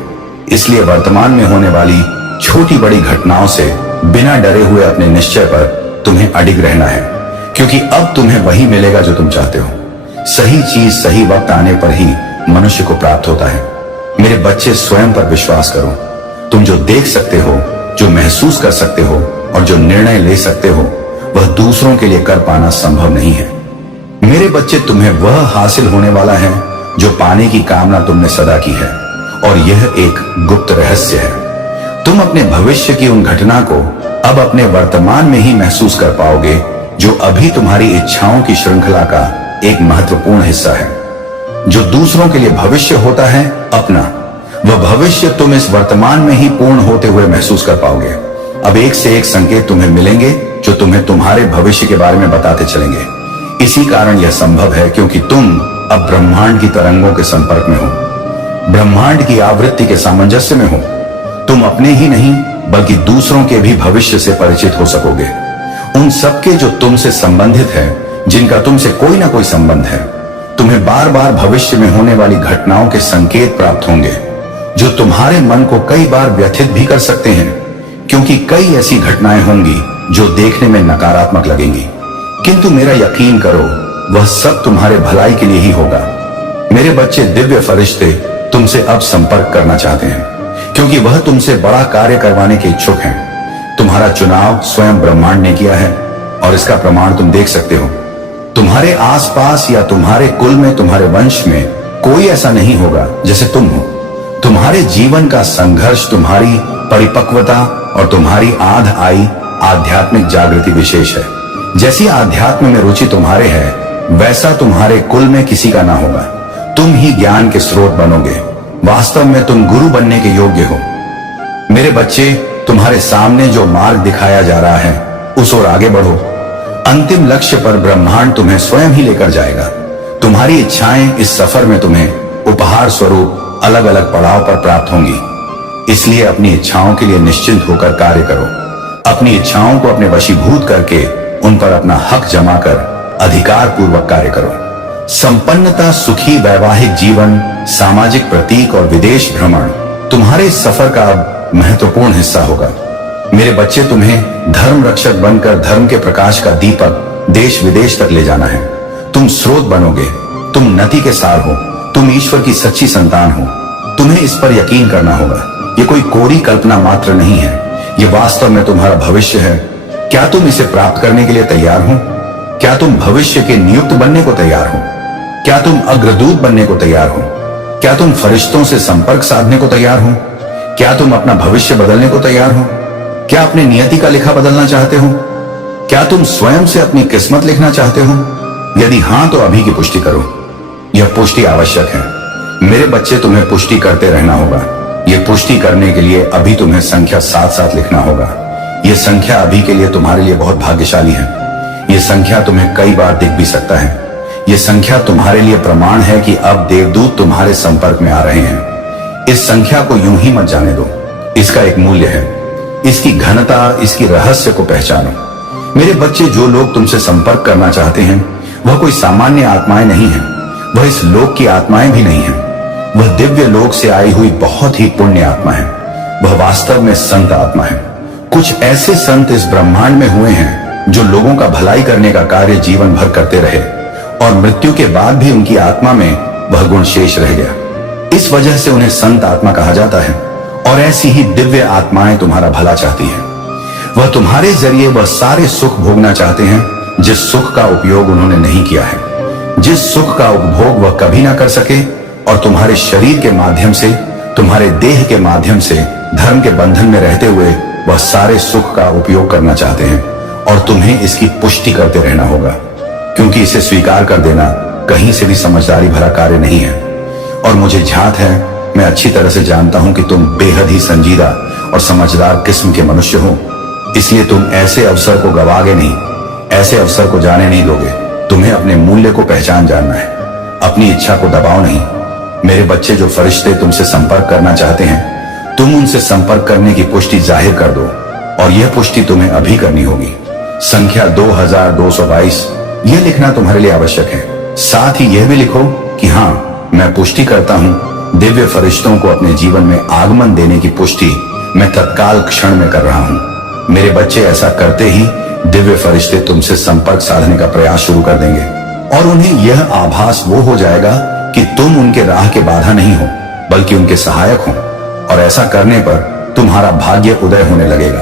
इसलिए वर्तमान में होने वाली छोटी बड़ी घटनाओं से बिना डरे हुए अपने निश्चय पर तुम्हें अडिग रहना है, क्योंकि अब तुम्हें वही मिलेगा जो तुम चाहते हो। सही चीज सही वक्त आने पर ही मनुष्य को प्राप्त होता है। मेरे बच्चे, स्वयं पर विश्वास करो। तुम जो देख सकते हो, जो महसूस कर सकते हो और जो निर्णय ले सकते हो, वह दूसरों के लिए कर पाना संभव नहीं है। मेरे बच्चे, तुम्हें वह हासिल होने वाला है जो पाने की कामना तुमने सदा की है, और यह एक गुप्त रहस्य है। तुम अपने भविष्य की उन घटना को अब अपने वर्तमान में ही महसूस कर पाओगे, जो अभी तुम्हारी इच्छाओं की श्रृंखला का एक महत्वपूर्ण हिस्सा है। जो दूसरों के लिए भविष्य होता है अपना, वह भविष्य तुम इस वर्तमान में ही पूर्ण होते हुए महसूस कर पाओगे। अब एक से एक संकेत तुम्हें मिलेंगे जो तुम्हें तुम्हारे भविष्य के बारे में बताते चलेंगे। इसी कारण यह संभव है क्योंकि तुम अब ब्रह्मांड की तरंगों के संपर्क में हो, ब्रह्मांड की आवृत्ति के सामंजस्य में हो। तुम अपने ही नहीं बल्कि दूसरों के भी भविष्य से परिचित हो सकोगे, उन सबके जो तुमसे संबंधित है, जिनका तुमसे कोई ना कोई संबंध है। तुम्हें बार बार भविष्य में होने वाली घटनाओं के संकेत प्राप्त होंगे जो तुम्हारे मन को कई बार व्यथित भी कर सकते हैं, क्योंकि कई ऐसी घटनाएं होंगी जो देखने में नकारात्मक लगेंगी, किंतु मेरा यकीन करो, वह सब तुम्हारे भलाई के लिए ही होगा। मेरे बच्चे, दिव्य फरिश्ते तुमसे अब संपर्क करना चाहते हैं, क्योंकि वह तुमसे बड़ा कार्य करवाने के इच्छुक हैं। तुम्हारा चुनाव स्वयं ब्रह्मांड ने किया है, और इसका प्रमाण तुम देख सकते हो। तुम्हारे आसपास या तुम्हारे कुल में, तुम्हारे वंश में कोई ऐसा नहीं होगा जैसे तुम हो। तुम्हारे जीवन का संघर्ष, तुम्हारी परिपक्वता और तुम्हारी आध आई आध्यात्मिक जागृति विशेष है। जैसी आध्यात्म में रुचि तुम्हारे है, वैसा तुम्हारे कुल में किसी का ना होगा। तुम ही ज्ञान के स्रोत बनोगे। वास्तव में तुम गुरु बनने के योग्य हो। मेरे बच्चे, तुम्हारे सामने जो मार्ग दिखाया जा रहा है, उस ओर आगे बढ़ो। अंतिम लक्ष्य पर ब्रह्मांड तुम्हें स्वयं ही लेकर जाएगा। तुम्हारी इच्छाएं इस सफर में तुम्हें उपहार स्वरूप अलग अलग पड़ाव पर प्राप्त होंगी। इसलिए अपनी इच्छाओं के लिए निश्चिंत होकर कार्य करो। अपनी इच्छाओं को अपने वशीभूत करके उन पर अपना हक जमा कर अधिकार पूर्वक कार्य करो। संपन्नता, सुखी वैवाहिक जीवन, सामाजिक प्रतीक और विदेश भ्रमण तुम्हारे इस सफर का अब महत्वपूर्ण हिस्सा होगा। मेरे बच्चे, तुम्हें धर्म रक्षक बनकर धर्म के प्रकाश का दीपक देश विदेश तक ले जाना है। तुम स्रोत बनोगे, तुम नदी के सार हो, तुम ईश्वर की सच्ची संतान हो। तुम्हें इस पर यकीन करना होगा। ये कोई कोरी कल्पना मात्र नहीं है, ये वास्तव में तुम्हारा भविष्य है। क्या तुम इसे प्राप्त करने के लिए तैयार हो? क्या तुम भविष्य के नियुक्त बनने को तैयार हो? क्या तुम अग्रदूत बनने को तैयार हो? क्या तुम फरिश्तों से संपर्क साधने को तैयार हो? क्या तुम अपना भविष्य बदलने को तैयार हो? क्या अपने नियति का लिखा बदलना चाहते हो? क्या तुम स्वयं से अपनी किस्मत लिखना चाहते हो? यदि हां, तो अभी की पुष्टि करो। यह पुष्टि आवश्यक है। मेरे बच्चे, तुम्हें पुष्टि करते रहना होगा। यह पुष्टि करने के लिए अभी तुम्हें संख्या 7 लिखना होगा। यह संख्या अभी के लिए तुम्हारे लिए बहुत भाग्यशाली है। यह संख्या तुम्हें कई बार दिख भी सकता है। यह संख्या तुम्हारे लिए प्रमाण है कि अब देवदूत तुम्हारे संपर्क में आ रहे हैं। इस संख्या को यूं ही मत जाने दो। इसका एक मूल्य है। इसकी घनता, इसकी रहस्य को पहचानो। मेरे बच्चे, जो लोग तुमसे संपर्क करना चाहते हैं वह कोई सामान्य आत्माएं नहीं है। वह इस लोक की आत्माएं भी नहीं है। वह दिव्य लोक से आई हुई बहुत ही पुण्य आत्मा है। वह वास्तव में संत आत्मा है। कुछ ऐसे संत इस ब्रह्मांड में हुए हैं जो लोगों का भलाई करने का कार्य जीवन भर करते रहे और मृत्यु के बाद भी उनकी आत्मा में वह गुण शेष रह गया। इस वजह से उन्हें संत आत्मा कहा जाता है। और ऐसी ही दिव्य आत्माएं तुम्हारा भला चाहती हैं। वह तुम्हारे जरिए वह सारे सुख भोगना चाहते हैं जिस सुख का उपयोग उन्होंने नहीं किया है, जिस सुख का उपभोग वह कभी ना कर सके। और तुम्हारे शरीर के माध्यम से, तुम्हारे देह के माध्यम से धर्म के बंधन में रहते हुए वह सारे सुख का उपयोग करना चाहते हैं। और तुम्हें इसकी पुष्टि करते रहना होगा, क्योंकि इसे स्वीकार कर देना कहीं से भी समझदारी भरा कार्य नहीं है। और मुझे झात है, मैं अच्छी तरह से जानता हूं कि तुम बेहद ही संजीदा और समझदार किस्म के मनुष्य हो। इसलिए तुम ऐसे अवसर को गवाओगे नहीं, ऐसे अवसर को जाने नहीं दोगे। तुम्हें अपने मूल्य को पहचान जानना है, अपनी इच्छा को दबाओ नहीं। मेरे बच्चे, जो फरिश्ते तुमसे संपर्क करना चाहते हैं, तुम उनसे संपर्क करने की पुष्टि जाहिर कर दो। और यह पुष्टि तुम्हें अभी करनी होगी। संख्या 2222 यह लिखना तुम्हारे लिए आवश्यक है। साथ ही यह भी लिखो कि हां, मैं पुष्टि करता हूं, दिव्य फरिश्तों को अपने जीवन में आगमन देने की पुष्टि मैं तत्काल क्षण में कर रहा हूं। मेरे बच्चे, ऐसा करते ही दिव्य फरिश्ते तुमसे संपर्क साधने का प्रयास शुरू कर देंगे और उन्हें यह आभास वो हो जाएगा कि तुम उनके राह के बाधा नहीं हो, बल्कि उनके सहायक हो। और ऐसा करने पर तुम्हारा भाग्य उदय होने लगेगा।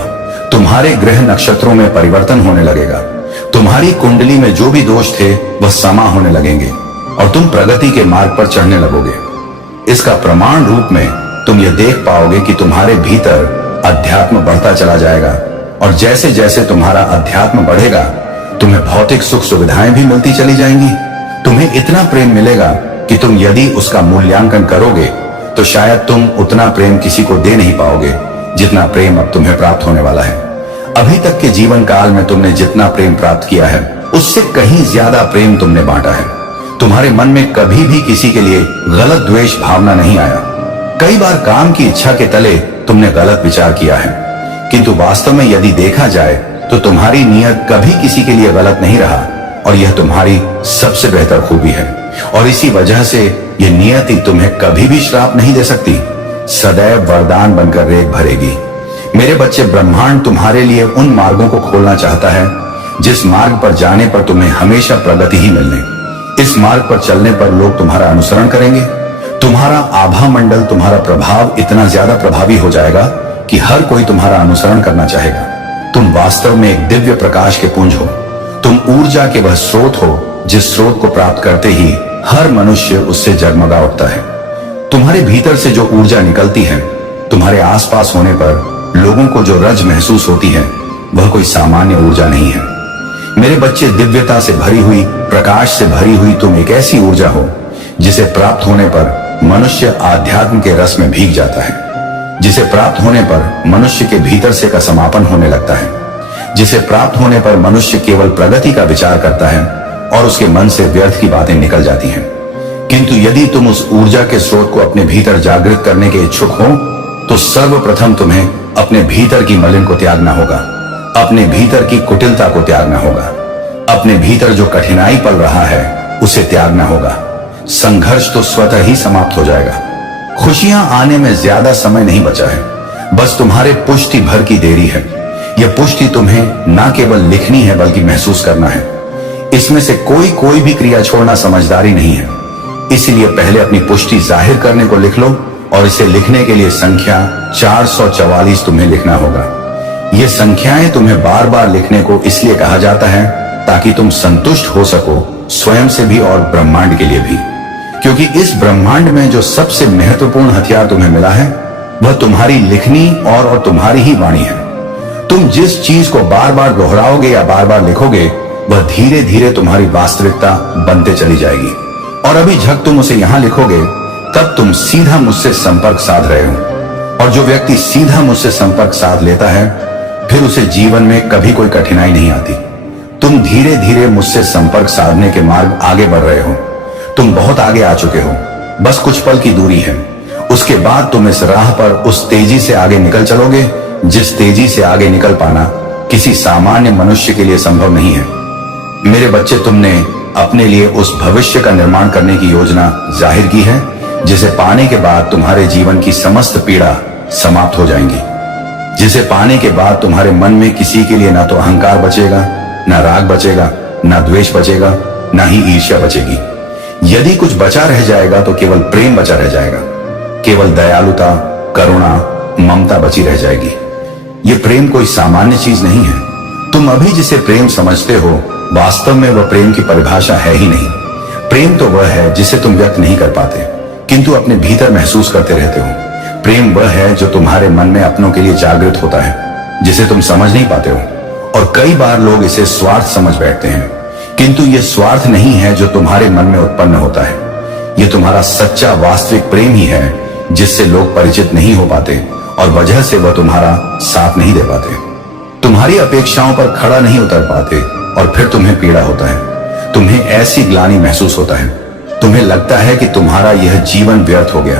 तुम्हारे ग्रह नक्षत्रों में परिवर्तन होने लगेगा। तुम्हारी कुंडली में जो भी दोष थे वह समा होने लगेंगे और तुम प्रगति के मार्ग पर चढ़ने लगोगे। इसका प्रमाण रूप में तुम यह देख पाओगे कि तुम्हारे भीतर अध्यात्म बढ़ता चला जाएगा। और जैसे जैसे तुम्हारा अध्यात्म बढ़ेगा, तुम्हें भौतिक सुख सुविधाएं भी मिलती चली जाएंगी। तुम्हें इतना प्रेम मिलेगा कि तुम यदि उसका मूल्यांकन करोगे तो शायद तुम उतना प्रेम किसी को दे नहीं पाओगे जितना प्रेम अब तुम्हें प्राप्त होने वाला है। अभी तक के जीवन काल में तुमने जितना प्रेम प्राप्त किया है, उससे कहीं ज्यादा प्रेम तुमने बांटा है। तुम्हारे मन में कभी भी किसी के लिए गलत द्वेष भावना नहीं आया। कई बार काम की इच्छा के तले तुमने गलत विचार किया है, किंतु वास्तव में यदि देखा जाए तो तुम्हारी नीयत कभी किसी के लिए गलत नहीं रहा और यह तुम्हारी सबसे बेहतर खूबी है। और इसी वजह से यह नियति तुम्हें कभी भी श्राप नहीं दे सकती, सदैव वरदान बनकर रेख भरेगी। मेरे बच्चे, ब्रह्मांड तुम्हारे लिए उन मार्गों को खोलना चाहता है जिस मार्ग पर जाने पर तुम्हें हमेशा प्रगति ही मिलने। इस मार्ग पर चलने पर लोग तुम्हारा अनुसरण करेंगे। तुम्हारा आभा मंडल, तुम्हारा प्रभाव इतना ज्यादा प्रभावी हो जाएगा कि हर कोई तुम्हारा अनुसरण करना चाहेगा। तुम वास्तव में एक दिव्य प्रकाश के पुंज हो। तुम ऊर्जा के वह स्रोत हो जिस स्रोत को प्राप्त करते ही हर मनुष्य उससे जगमगा उठता है। तुम्हारे भीतर से जो ऊर्जा निकलती है, तुम्हारे आसपास होने पर लोगों को जो रज महसूस होती है, वह कोई सामान्य ऊर्जा नहीं है। मेरे बच्चे, दिव्यता से भरी हुई, प्रकाश से भरी हुई तुम एक ऐसी ऊर्जा हो जिसे प्राप्त होने पर मनुष्य आध्यात्म के रस में भीग जाता है, जिसे प्राप्त होने पर मनुष्य के भीतर से का समापन होने लगता है, जिसे प्राप्त होने पर मनुष्य केवल प्रगति का विचार करता है और उसके मन से व्यर्थ की बातें निकल जाती हैं। किंतु यदि तुम उस ऊर्जा के स्रोत को अपने भीतर जागृत करने के इच्छुक हो तो सर्वप्रथम तुम्हें अपने भीतर की मलिन को त्यागना होगा, अपने भीतर की कुटिलता को त्यागना होगा, अपने भीतर जो कठिनाई पल रहा है उसे त्यागना होगा। संघर्ष तो स्वतः ही समाप्त हो जाएगा। खुशियां आने में ज्यादा समय नहीं बचा है, बस तुम्हारे पुष्टि भर की देरी है। यह पुष्टि तुम्हें ना केवल लिखनी है बल्कि महसूस करना है। इसमें से कोई भी क्रिया छोड़ना समझदारी नहीं है। इसीलिए पहले अपनी पुष्टि जाहिर करने को लिख लो और इसे लिखने के लिए संख्या 444 तुम्हें लिखना होगा। ये संख्याएं तुम्हें बार बार लिखने को इसलिए कहा जाता है ताकि तुम संतुष्ट हो सको, स्वयं से भी और ब्रह्मांड के लिए भी। क्योंकि इस ब्रह्मांड में जो सबसे महत्वपूर्ण हथियार तुम्हें मिला है वह तुम्हारी लिखनी और तुम्हारी ही वाणी है। तुम जिस चीज को बार बार दोहराओगे या बार बार लिखोगे वह धीरे धीरे तुम्हारी वास्तविकता बनते चली जाएगी। और अभी जब तुम उसे यहां लिखोगे तब तुम सीधा मुझसे संपर्क साध रहे हो। और जो व्यक्ति सीधा मुझसे संपर्क साध लेता है फिर उसे जीवन में कभी कोई कठिनाई नहीं आती। तुम धीरे धीरे मुझसे संपर्क साधने के मार्ग आगे बढ़ रहे हो। तुम बहुत आगे आ चुके हो, बस कुछ पल की दूरी है। उसके बाद तुम इस राह पर उस तेजी से आगे निकल चलोगे जिस तेजी से आगे निकल पाना किसी सामान्य मनुष्य के लिए संभव नहीं है। मेरे बच्चे, तुमने अपने लिए उस भविष्य का निर्माण करने की योजना जाहिर की है जिसे पाने के बाद तुम्हारे जीवन की समस्त पीड़ा समाप्त हो जाएंगी, जिसे पाने के बाद तुम्हारे मन में किसी के लिए ना तो अहंकार बचेगा, ना राग बचेगा, ना द्वेष बचेगा, ना ही ईर्ष्या बचेगी। यदि कुछ बचा रह जाएगा तो केवल प्रेम बचा रह जाएगा। केवल दयालुता, करुणा, ममता बची रह जाएगी। ये प्रेम कोई सामान्य चीज नहीं है। तुम अभी जिसे प्रेम समझते हो वास्तव में वह प्रेम की परिभाषा है ही नहीं। प्रेम तो वह है जिसे तुम व्यक्त नहीं कर पाते किंतु अपने भीतर महसूस करते रहते हो। प्रेम वह है जो तुम्हारे मन में अपनों के लिए जागृत होता है, जिसे तुम समझ नहीं पाते हो। और कई बार लोग इसे स्वार्थ समझ बैठते हैं, किंतु यह स्वार्थ नहीं है जो तुम्हारे मन में उत्पन्न होता है। यह तुम्हारा सच्चा वास्तविक प्रेम ही है जिससे लोग परिचित नहीं हो पाते और वजह से वह तुम्हारा साथ नहीं दे पाते, तुम्हारी अपेक्षाओं पर खड़ा नहीं उतर पाते और फिर तुम्हें पीड़ा होता है। तुम्हें ऐसी ग्लानि महसूस होता है। तुम्हें लगता है कि तुम्हारा यह जीवन व्यर्थ हो गया।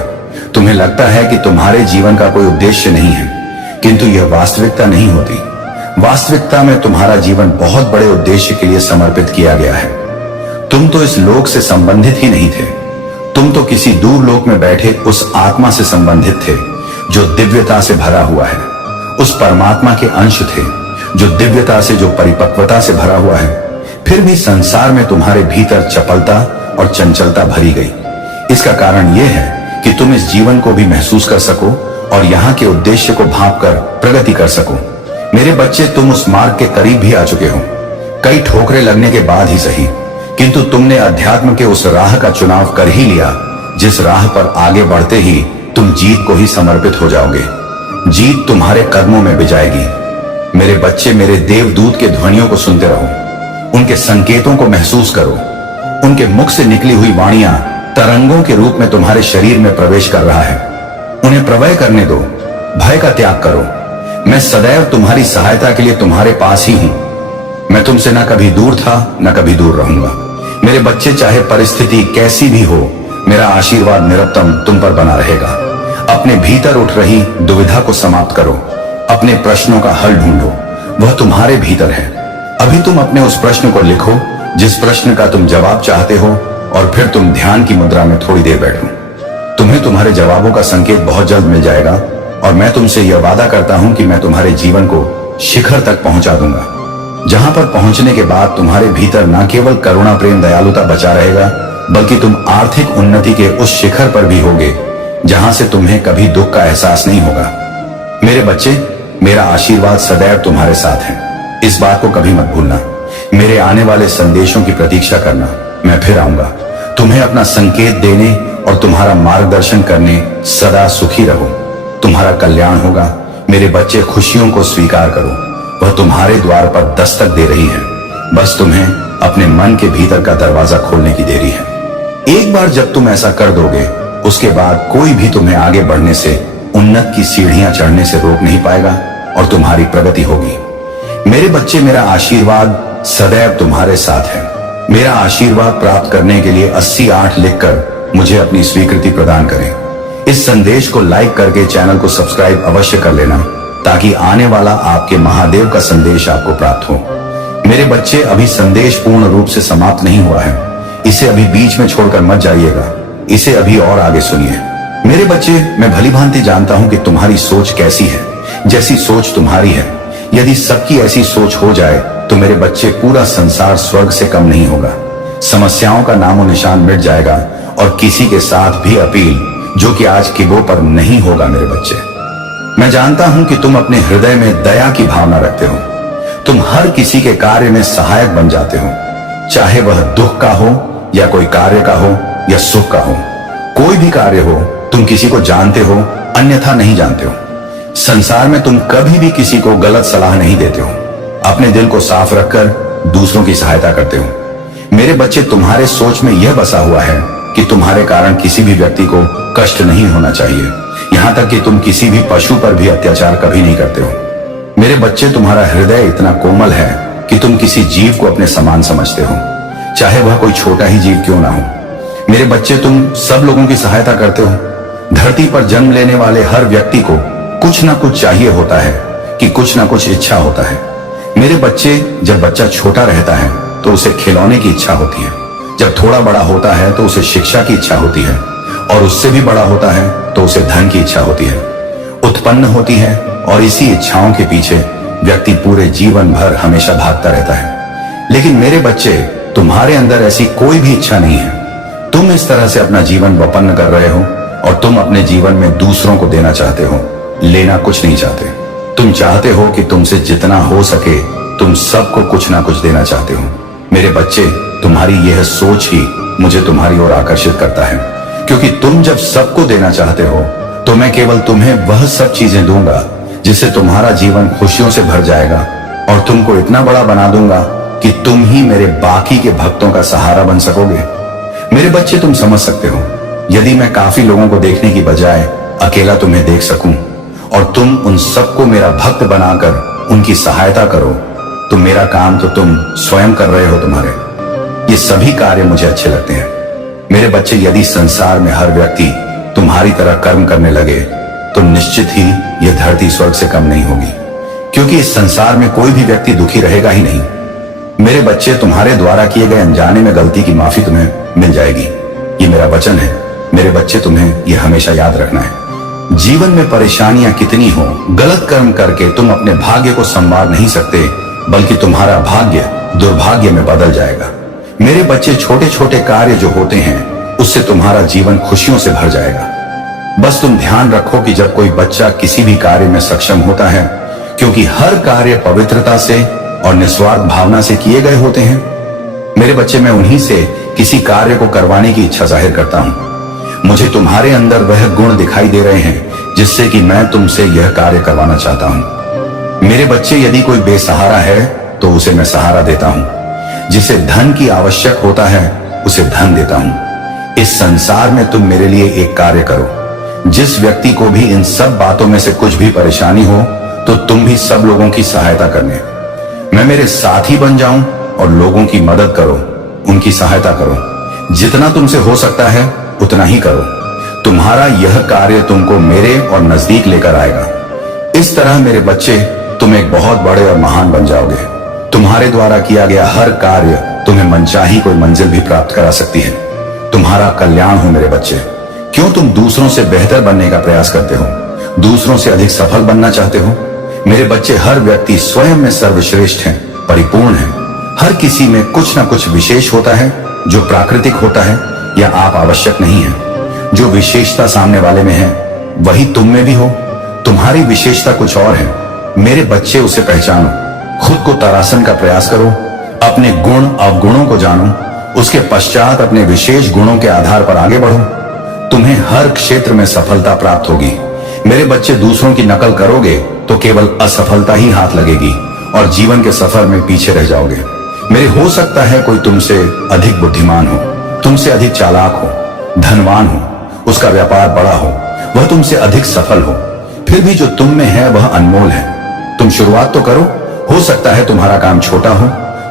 तुम्हें लगता है कि तुम्हारे जीवन का कोई उद्देश्य नहीं है, किंतु यह वास्तविकता नहीं होती। वास्तविकता में तुम्हारा जीवन बहुत बड़े उद्देश्य के लिए समर्पित किया गया है। तुम तो इस लोक से संबंधित ही नहीं थे। तुम तो किसी दूर लोक में बैठे उस आत्मा से संबंधित थे जो दिव्यता से भरा हुआ है। उस परमात्मा के अंश थे जो दिव्यता से, जो परिपक्वता से भरा हुआ है। फिर भी संसार में तुम्हारे भीतर चपलता और चंचलता भरी गई। इसका कारण यह है कि तुम इस जीवन को भी महसूस कर सको और यहाँ के उद्देश्य को भांपकर प्रगति कर सको। मेरे बच्चे, तुम उस मार्ग के करीब भी आ चुके हो, कई ठोकरें लगने के बाद ही सही, किंतु तुमने अध्यात्म के उस राह का चुनाव कर ही लिया जिस राह पर आगे बढ़ते ही तुम जीत को ही समर्पित हो जाओगे। जीत तुम्हारे कदमों में बिजाएगी। मेरे बच्चे, मेरे देवदूत के ध्वनियों को सुनते रहो, उनके संकेतों को महसूस करो। उनके मुख से निकली हुई वाणियां तरंगों के रूप में तुम्हारे शरीर में प्रवेश कर रहा है। उन्हें प्रवय करने दो, भय का त्याग करो। मैं सदैव तुम्हारी सहायता के लिए तुम्हारे पास ही हूं। मैं तुमसे ना कभी दूर था, ना कभी दूर रहूंगा। मेरे बच्चे, चाहे परिस्थिति कैसी भी हो, मेरा आशीर्वाद निरंतर तुम पर बना रहेगा। अपने भीतर उठ रही दुविधा को समाप्त करो। अपने प्रश्नों का हल ढूंढो, वह तुम्हारे भीतर है। अभी तुम अपने उस प्रश्न को लिखो जिस प्रश्न का तुम जवाब चाहते हो और फिर तुम ध्यान की मुद्रा में थोड़ी देर बैठो। तुम्हें तुम्हारे जवाबों का संकेत बहुत जल्द मिल जाएगा और मैं तुमसे यह वादा करता हूं कि मैं तुम्हारे जीवन को शिखर तक पहुंचा दूंगा, जहां पर पहुंचने के बाद तुम्हारे भीतर न केवल करुणा, प्रेम, दयालुता बचा रहेगा बल्कि तुम आर्थिक उन्नति के उस शिखर पर भी होगे जहां से तुम्हें कभी दुख का एहसास नहीं होगा। मेरे बच्चे, मेरा आशीर्वाद सदैव तुम्हारे साथ है, इस बात को कभी मत भूलना। मेरे आने वाले संदेशों की प्रतीक्षा करना, मैं फिर आऊंगा तुम्हें अपना संकेत देने और तुम्हारा मार्गदर्शन करने। सदा सुखी रहो, तुम्हारा कल्याण होगा। मेरे बच्चे, खुशियों को स्वीकार करो, वह तुम्हारे द्वार पर दस्तक दे रही है। बस तुम्हें अपने मन के भीतर का दरवाजा खोलने की देरी है। एक बार जब तुम ऐसा कर दोगे, उसके बाद कोई भी तुम्हें आगे बढ़ने से, उन्नत की सीढ़ियां चढ़ने से रोक नहीं पाएगा और तुम्हारी प्रगति होगी। मेरे बच्चे, मेरा आशीर्वाद सदैव तुम्हारे साथ है। मेरा आशीर्वाद प्राप्त करने के लिए 88 लिखकर मुझे अपनी स्वीकृति प्रदान करें। इस संदेश को लाइक करके चैनल को सब्सक्राइब अवश्य कर लेना, ताकि आने वाला आपके महादेव का संदेश आपको प्राप्त हो। मेरे बच्चे, अभी संदेश पूर्ण रूप से समाप्त नहीं हुआ है। इसे अभी बीच में छोड़कर मत जाइएगा, इसे अभी और आगे सुनिए। मेरे बच्चे, मैं भली भांति जानता हूं कि तुम्हारी सोच कैसी है। जैसी सोच तुम्हारी है, यदि सबकी ऐसी सोच हो जाए तो मेरे बच्चे, पूरा संसार स्वर्ग से कम नहीं होगा। समस्याओं का नामो निशान मिट जाएगा और किसी के साथ भी अपील, जो कि आज किबो पर नहीं होगा। मेरे बच्चे, मैं जानता हूं कि तुम अपने हृदय में दया की भावना रखते हो। तुम हर किसी के कार्य में सहायक बन जाते हो, चाहे वह दुख का हो या कोई कार्य का हो या सुख का हो। कोई भी कार्य हो, तुम किसी को जानते हो, अन्यथा नहीं जानते हो। संसार में तुम कभी भी किसी को गलत सलाह नहीं देते हो। अपने दिल को साफ रखकर दूसरों की सहायता करते हो। मेरे बच्चे, तुम्हारे सोच में यह बसा हुआ है कि तुम्हारे कारण किसी भी व्यक्ति को कष्ट नहीं होना चाहिए। यहां तक कि तुम किसी भी पशु पर भी अत्याचार कभी नहीं करते हो। मेरे बच्चे, तुम्हारा हृदय इतना कोमल है कि तुम किसी जीव को अपने समान समझते हो, चाहे वह कोई छोटा ही जीव क्यों ना हो। मेरे बच्चे, तुम सब लोगों की सहायता करते हो। धरती पर जन्म लेने वाले हर व्यक्ति को कुछ ना कुछ चाहिए होता है, कि कुछ ना कुछ इच्छा होता है। मेरे बच्चे, जब बच्चा छोटा रहता है तो उसे खिलौने की इच्छा होती है। जब थोड़ा बड़ा होता है तो उसे शिक्षा की इच्छा होती है, और उससे भी बड़ा होता है तो उसे धन की इच्छा होती है, उत्पन्न होती है। और इसी इच्छाओं के पीछे व्यक्ति पूरे जीवन भर हमेशा भागता रहता है। लेकिन मेरे बच्चे, तुम्हारे अंदर ऐसी कोई भी इच्छा नहीं है। तुम इस तरह से अपना जीवन वपन्न कर रहे हो, और तुम अपने जीवन में दूसरों को देना चाहते हो, लेना कुछ नहीं चाहते। तुम चाहते हो कि तुमसे जितना हो सके तुम सबको कुछ ना कुछ देना चाहते हो। मेरे बच्चे, तुम्हारी यह सोच ही मुझे तुम्हारी ओर आकर्षित करता है, क्योंकि तुम जब सबको देना चाहते हो तो मैं केवल तुम्हें वह सब चीजें दूंगा जिससे तुम्हारा जीवन खुशियों से भर जाएगा, और तुमको इतना बड़ा बना दूंगा कि तुम ही मेरे बाकी के भक्तों का सहारा बन सकोगे। मेरे बच्चे, तुम समझ सकते हो, यदि मैं काफी लोगों को देखने की बजाय अकेला तुम्हें देख सकूं और तुम उन सबको मेरा भक्त बनाकर उनकी सहायता करो, तो मेरा काम तो तुम स्वयं कर रहे हो। तुम्हारे ये सभी कार्य मुझे अच्छे लगते हैं। मेरे बच्चे, यदि संसार में हर व्यक्ति तुम्हारी तरह कर्म करने लगे तो निश्चित ही यह धरती स्वर्ग से कम नहीं होगी, क्योंकि इस संसार में कोई भी व्यक्ति दुखी रहेगा ही नहीं। मेरे बच्चे, तुम्हारे द्वारा किए गए अनजाने में गलती की माफी तुम्हें मिल जाएगी, ये मेरा वचन है। मेरे बच्चे, तुम्हें यह हमेशा याद रखना है। जीवन में परेशानियां कितनी हो, गलत कर्म करके तुम अपने भाग्य को संवार नहीं सकते, बल्कि तुम्हारा भाग्य दुर्भाग्य में बदल जाएगा। मेरे बच्चे, छोटे छोटे कार्य जो होते हैं उससे तुम्हारा जीवन खुशियों से भर जाएगा। बस तुम ध्यान रखो कि जब कोई बच्चा किसी भी कार्य में सक्षम होता है, क्योंकि हर कार्य पवित्रता से और निस्वार्थ भावना से किए गए होते हैं। मेरे बच्चे, मैं उन्हीं से किसी कार्य को करवाने की इच्छा जाहिर करता हूं। मुझे तुम्हारे अंदर वह गुण दिखाई दे रहे हैं जिससे कि मैं तुमसे यह कार्य करवाना चाहता हूं। मेरे बच्चे, यदि कोई बेसहारा है तो उसे मैं सहारा देता हूं। जिसे धन की आवश्यक होता है उसे धन देता हूं। इस संसार में तुम मेरे लिए एक कार्य करो। जिस व्यक्ति को भी इन सब बातों में से कुछ भी परेशानी हो तो तुम भी सब लोगों की सहायता करने, मैं मेरे साथी बन जाऊं और लोगों की मदद करो, उनकी सहायता करो। जितना तुमसे हो सकता है उतना ही करो। तुम्हारा यह कार्य तुमको मेरे और नजदीक लेकर आएगा। इस तरह मेरे बच्चे, तुम एक बहुत बड़े और महान बन जाओगे। तुम्हारे द्वारा किया गया हर कार्य तुम्हें मनचाही कोई मंजिल भी प्राप्त करा सकती है। तुम्हारा कल्याण हो मेरे बच्चे। क्यों तुम दूसरों से बेहतर बनने का प्रयास करते हो, दूसरों से अधिक सफल बनना चाहते हो? मेरे बच्चे, हर व्यक्ति स्वयं में सर्वश्रेष्ठ है, परिपूर्ण है। हर किसी में कुछ ना कुछ विशेष होता है जो प्राकृतिक होता है या आप आवश्यक नहीं है। जो विशेषता सामने वाले में है वही तुम में भी हो। तुम्हारी विशेषता कुछ और है। मेरे बच्चे, उसे पहचानो, खुद को तरासन का प्रयास करो, अपने गुण अवगुणों को जानो, उसके पश्चात अपने विशेष गुणों के आधार पर आगे बढ़ो। तुम्हें हर क्षेत्र में सफलता प्राप्त होगी। मेरे बच्चे, दूसरों की नकल करोगे तो केवल असफलता ही हाथ लगेगी और जीवन के सफर में पीछे रह जाओगे। मेरे, हो सकता है कोई तुमसे अधिक बुद्धिमान हो, तुमसे अधिक चालाक हो, धनवान हो, उसका व्यापार बड़ा हो, वह तुमसे अधिक सफल हो, फिर भी जो तुम में है वह अनमोल है। तुम शुरुआत तो करो हो सकता है तुम्हारा काम छोटा हो,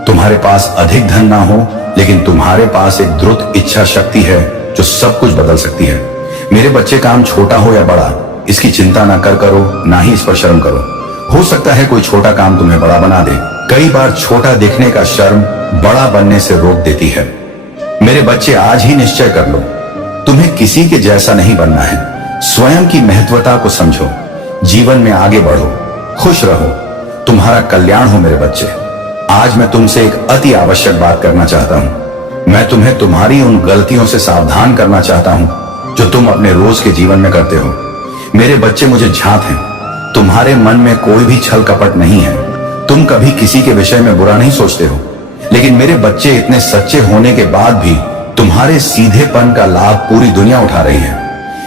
तुम्हारे पास अधिक धन ना हो, लेकिन तुम्हारे पास एक द्रुत इच्छा शक्ति है जो सब कुछ बदल सकती है। मेरे बच्चे, काम छोटा हो या बड़ा, इसकी चिंता ना करो, ना ही इस पर शर्म करो। हो सकता है कोई छोटा काम तुम्हें बड़ा बना दे। कई बार छोटा दिखने का शर्म बड़ा बनने से रोक देती है। मेरे बच्चे, आज ही निश्चय कर लो, तुम्हें किसी के जैसा नहीं बनना है। स्वयं की महत्वता को समझो, जीवन में आगे बढ़ो, खुश रहो, तुम्हारा कल्याण हो। मेरे बच्चे, आज मैं तुमसे एक अति आवश्यक बात करना चाहता हूं। मैं तुम्हें तुम्हारी उन गलतियों से सावधान करना चाहता हूं जो तुम अपने रोज के जीवन में करते हो। मेरे बच्चे, मुझे झांत है, तुम्हारे मन में कोई भी छल कपट नहीं है। तुम कभी किसी के विषय में बुरा नहीं सोचते हो, लेकिन मेरे बच्चे, इतने सच्चे होने के बाद भी तुम्हारे सीधेपन का लाभ पूरी दुनिया उठा रही है।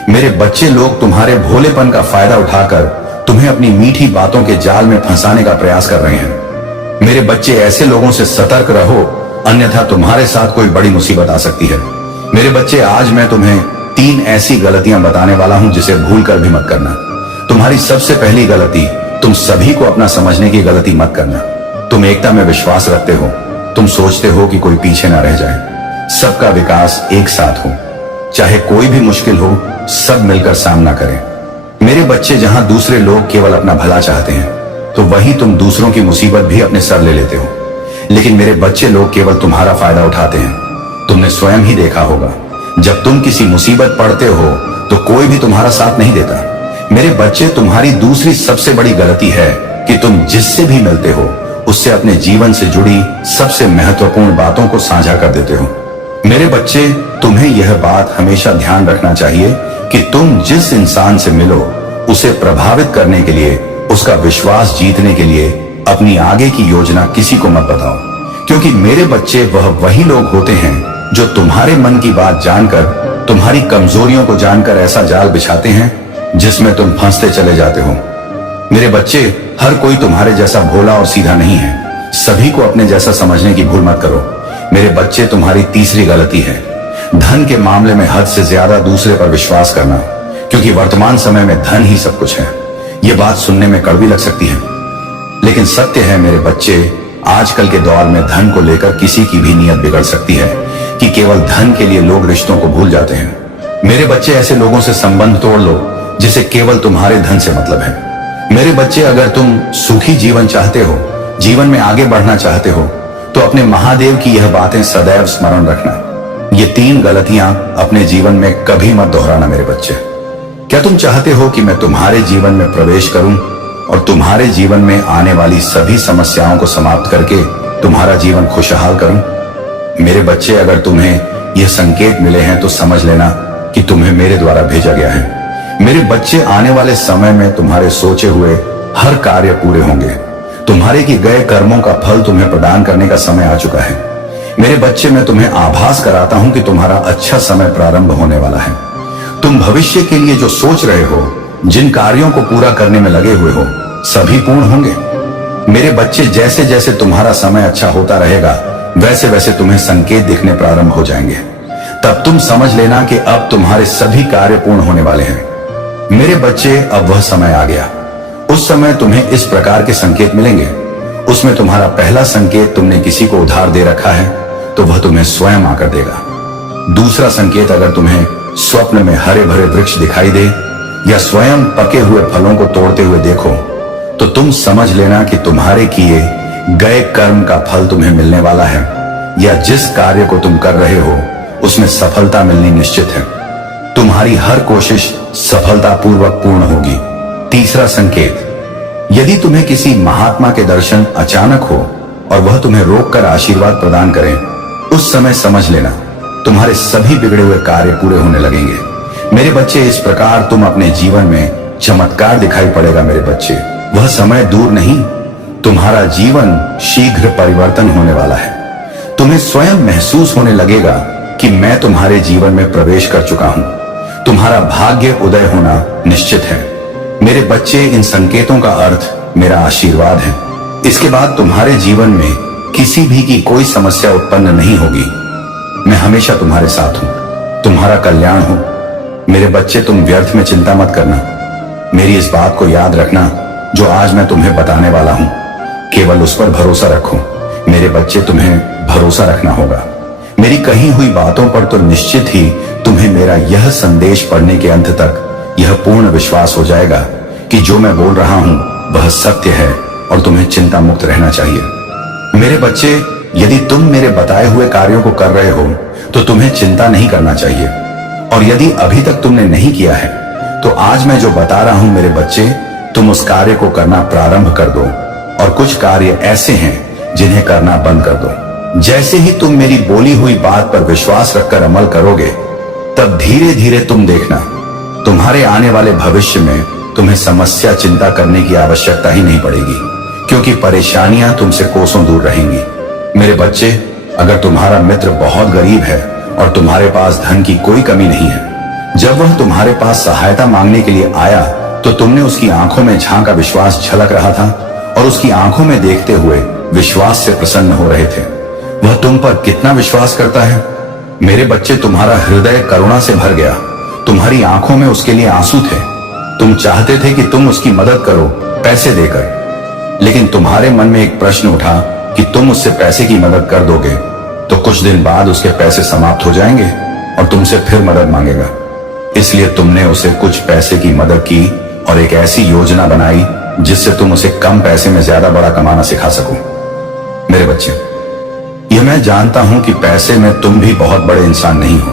मेरे बच्चे, लोग तुम्हारे भोलेपन का फायदा उठाकर तुम्हें अपनी मीठी बातों के जाल में फंसाने का प्रयास कर रहे हैं। मेरे बच्चे, ऐसे लोगों से सतर्क रहो, अन्यथा तुम्हारे साथ कोई बड़ी मुसीबत आ सकती है। मेरे बच्चे, आज मैं तुम्हें 3 ऐसी गलतियां बताने वाला हूं जिसे भूल कर भी मत करना। तुम्हारी सबसे पहली गलती, तुम सभी को अपना समझने की गलती मत करना। तुम एकता में विश्वास रखते हो, तुम सोचते हो कि कोई पीछे ना रह जाए, सबका विकास एक साथ हो, चाहे कोई भी मुश्किल हो, सब मिलकर सामना करें। मेरे बच्चे, जहां दूसरे लोग केवल अपना भला चाहते हैं, तो वही तुम दूसरों की मुसीबत भी अपने सर ले लेते हो। लेकिन मेरे बच्चे, लोग केवल तुम्हारा फायदा उठाते हैं। तुमने स्वयं ही देखा होगा, जब तुम किसी मुसीबत पड़ते हो तो कोई भी तुम्हारा साथ नहीं देता। मेरे बच्चे, तुम्हारी दूसरी सबसे बड़ी गलती है कि तुम जिससे भी मिलते हो उससे अपने जीवन से जुड़ी सबसे महत्वपूर्ण बातों को साझा कर देते हो। मेरे बच्चे, तुम्हें यह बात हमेशा ध्यान रखना चाहिए कि तुम जिस इंसान से मिलो उसे प्रभावित करने के लिए, उसका विश्वास जीतने के लिए अपनी आगे की योजना किसी को मत बताओ, क्योंकि मेरे बच्चे, वह वही लोग होते हैं जो तुम्हारे मन की बात जानकर, तुम्हारी कमजोरियों को जानकर ऐसा जाल बिछाते हैं जिसमें तुम फंसते चले जाते हो। मेरे बच्चे, हर कोई तुम्हारे जैसा भोला और सीधा नहीं है। सभी को अपने जैसा समझने की भूल मत करो। मेरे बच्चे, तुम्हारी तीसरी गलती है धन के मामले में हद से ज्यादा दूसरे पर विश्वास करना, क्योंकि वर्तमान समय में धन ही सब कुछ है। यह बात सुनने में कड़वी लग सकती है, लेकिन सत्य है मेरे बच्चे। आजकल के दौर में धन को लेकर किसी की भी नीयत बिगड़ सकती है कि केवल धन के लिए लोग रिश्तों को भूल जाते हैं। मेरे बच्चे, ऐसे लोगों से संबंध तोड़ लो जिसे केवल तुम्हारे धन से मतलब है। मेरे बच्चे, अगर तुम सुखी जीवन चाहते हो, जीवन में आगे बढ़ना चाहते हो, तो अपने महादेव की यह बातें सदैव स्मरण रखना। ये 3 गलतियां अपने जीवन में कभी मत दोहराना। मेरे बच्चे, क्या तुम चाहते हो कि मैं तुम्हारे जीवन में प्रवेश करूं और तुम्हारे जीवन में आने वाली सभी समस्याओं को समाप्त करके तुम्हारा जीवन खुशहाल करूं? मेरे बच्चे, अगर तुम्हें यह संकेत मिले हैं तो समझ लेना कि तुम्हें मेरे द्वारा भेजा गया है। मेरे बच्चे, आने वाले समय में तुम्हारे सोचे हुए हर कार्य पूरे होंगे। तुम्हारे किए गए कर्मों का फल तुम्हें प्रदान करने का समय आ चुका है। मेरे बच्चे, मैं तुम्हें आभास कराता हूं कि तुम्हारा अच्छा समय प्रारंभ होने वाला है। तुम भविष्य के लिए जो सोच रहे हो, जिन कार्यों को पूरा करने में लगे हुए हो, सभी पूर्ण होंगे। मेरे बच्चे, जैसे जैसे तुम्हारा समय अच्छा होता रहेगा, वैसे वैसे तुम्हें संकेत दिखने प्रारंभ हो जाएंगे। तब तुम समझ लेना कि अब तुम्हारे सभी कार्य पूर्ण होने वाले हैं। मेरे बच्चे, अब वह समय आ गया। उस समय तुम्हें इस प्रकार के संकेत मिलेंगे। उसमें तुम्हारा पहला संकेत, तुमने किसी को उधार दे रखा है तो वह तुम्हें स्वयं आकर देगा। दूसरा संकेत, अगर तुम्हें स्वप्न में हरे भरे वृक्ष दिखाई दे या स्वयं पके हुए फलों को तोड़ते हुए देखो, तो तुम समझ लेना कि तुम्हारे किए गए कर्म का फल तुम्हें मिलने वाला है, या जिस कार्य को तुम कर रहे हो उसमें सफलता मिलनी निश्चित है। तुम्हारी हर कोशिश सफलतापूर्वक पूर्ण होगी। तीसरा संकेत, यदि तुम्हें किसी महात्मा के दर्शन अचानक हो और वह तुम्हें रोककर आशीर्वाद प्रदान करें, उस समय समझ लेना तुम्हारे सभी बिगड़े हुए कार्य पूरे होने लगेंगे। मेरे बच्चे, इस प्रकार तुम अपने जीवन में चमत्कार दिखाई पड़ेगा। मेरे बच्चे, वह समय दूर नहीं, तुम्हारा जीवन शीघ्र परिवर्तन होने वाला है। तुम्हें स्वयं महसूस होने लगेगा कि मैं तुम्हारे जीवन में प्रवेश कर चुका हूं। तुम्हारा भाग्य उदय होना निश्चित है। मेरे बच्चे, इन संकेतों का अर्थ मेरा आशीर्वाद है। इसके बाद तुम्हारे जीवन में किसी भी की कोई समस्या उत्पन्न नहीं होगी। मैं हमेशा तुम्हारे साथ हूं, तुम्हारा कल्याण हो। मेरे बच्चे, तुम व्यर्थ में चिंता मत करना। मेरी इस बात को याद रखना जो आज मैं तुम्हें बताने वाला हूं। केवल उस पर भरोसा रखो। मेरे बच्चे, तुम्हें भरोसा रखना होगा। मेरी कही हुई बातों पर तो निश्चित ही तुम्हें मेरा यह संदेश पढ़ने के अंत तक यह पूर्ण विश्वास हो जाएगा कि जो मैं बोल रहा हूं वह सत्य है और तुम्हें चिंता मुक्त रहना चाहिए। मेरे बच्चे, यदि तुम मेरे बताए हुए कार्यों को कर रहे हो तो तुम्हें चिंता नहीं करना चाहिए, और यदि अभी तक तुमने नहीं किया है तो आज मैं जो बता रहा हूं मेरे बच्चे, तुम उस कार्य को करना प्रारंभ कर दो। और कुछ कार्य ऐसे हैं जिन्हें करना बंद कर दो। जैसे ही तुम मेरी बोली हुई बात पर विश्वास रखकर अमल करोगे, तब धीरे धीरे तुम देखना, तुम्हारे आने वाले भविष्य में तुम्हें समस्या चिंता करने की आवश्यकता ही नहीं पड़ेगी, क्योंकि परेशानियां तुमसे कोसों दूर रहेंगी। मेरे बच्चे, अगर तुम्हारा मित्र बहुत गरीब है और तुम्हारे पास धन की कोई कमी नहीं है, जब वह तुम्हारे पास सहायता मांगने के लिए आया तो तुमने उसकी आंखों में झांका विश्वास झलक रहा था और उसकी आंखों में देखते हुए विश्वास से प्रसन्न हो रहे थे। वह तुम पर कितना विश्वास करता है। मेरे बच्चे, तुम्हारा हृदय करुणा से भर गया, तुम्हारी आंखों में उसके लिए आंसू थे। तुम चाहते थे कि तुम उसकी मदद करो पैसे देकर, लेकिन तुम्हारे मन में एक प्रश्न उठा कि तुम उससे पैसे की मदद कर दोगे तो कुछ दिन बाद उसके पैसे समाप्त हो जाएंगे और तुमसे फिर मदद मांगेगा। इसलिए तुमने उसे कुछ पैसे की मदद की और एक ऐसी योजना बनाई जिससे तुम उसे कम पैसे में ज्यादा बड़ा कमाना सिखा सको। मेरे बच्चे, यह मैं जानता हूं कि पैसे में तुम भी बहुत बड़े इंसान नहीं हो,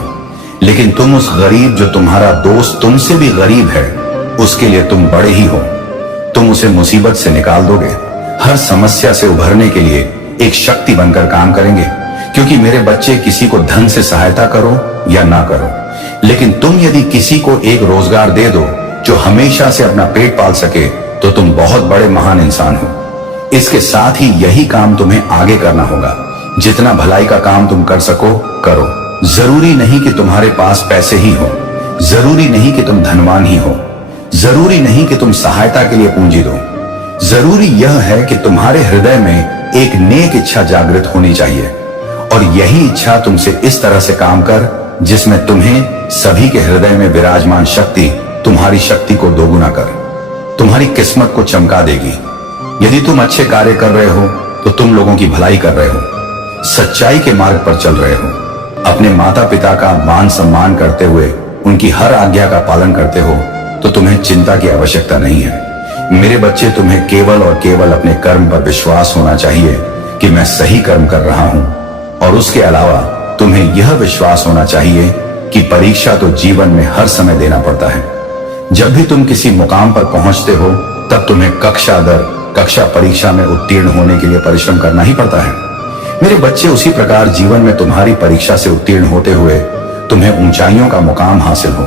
लेकिन तुम उस गरीब जो तुम्हारा दोस्त तुमसे भी गरीब है, उसके लिए तुम बड़े ही हो। तुम उसे मुसीबत से निकाल दोगे, हर समस्या से उभरने के लिए एक शक्ति बनकर काम करेंगे। क्योंकि मेरे बच्चे, किसी को धन से सहायता करो या ना करो, लेकिन तुम यदि किसी को एक रोजगार दे दो जो हमेशा से अपना पेट पाल सके, तो तुम बहुत बड़े महान इंसान हो। इसके साथ ही यही काम तुम्हें आगे करना होगा। जितना भलाई का काम तुम कर सको करो। जरूरी नहीं कि तुम्हारे पास पैसे ही हो, जरूरी नहीं कि तुम धनवान ही हो, जरूरी नहीं कि तुम सहायता के लिए पूंजी दो। जरूरी यह है कि तुम्हारे हृदय में एक नेक इच्छा जागृत होनी चाहिए, और यही इच्छा तुमसे इस तरह से काम कर जिसमें तुम्हें सभी के हृदय में विराजमान शक्ति तुम्हारी शक्ति को दोगुना कर, तुम्हारी किस्मत को चमका देगी। यदि तुम अच्छे कार्य कर रहे हो तो तुम लोगों की भलाई कर रहे हो, सच्चाई के मार्ग पर चल रहे हो, अपने माता पिता का मान सम्मान करते हुए उनकी हर आज्ञा का पालन करते हो, तो तुम्हें चिंता की आवश्यकता नहीं है। मेरे बच्चे, तुम्हें केवल और केवल अपने कर्म पर विश्वास होना चाहिए कि मैं सही कर्म कर रहा हूं, और उसके अलावा तुम्हें यह विश्वास होना चाहिए कि परीक्षा तो जीवन में हर समय देना पड़ता है। जब भी तुम किसी मुकाम पर पहुंचते हो तब तुम्हें कक्षा दर कक्षा परीक्षा में उत्तीर्ण होने के लिए परिश्रम करना ही पड़ता है। मेरे बच्चे, उसी प्रकार जीवन में तुम्हारी परीक्षा से उत्तीर्ण होते हुए तुम्हें ऊंचाइयों का मुकाम हासिल हो।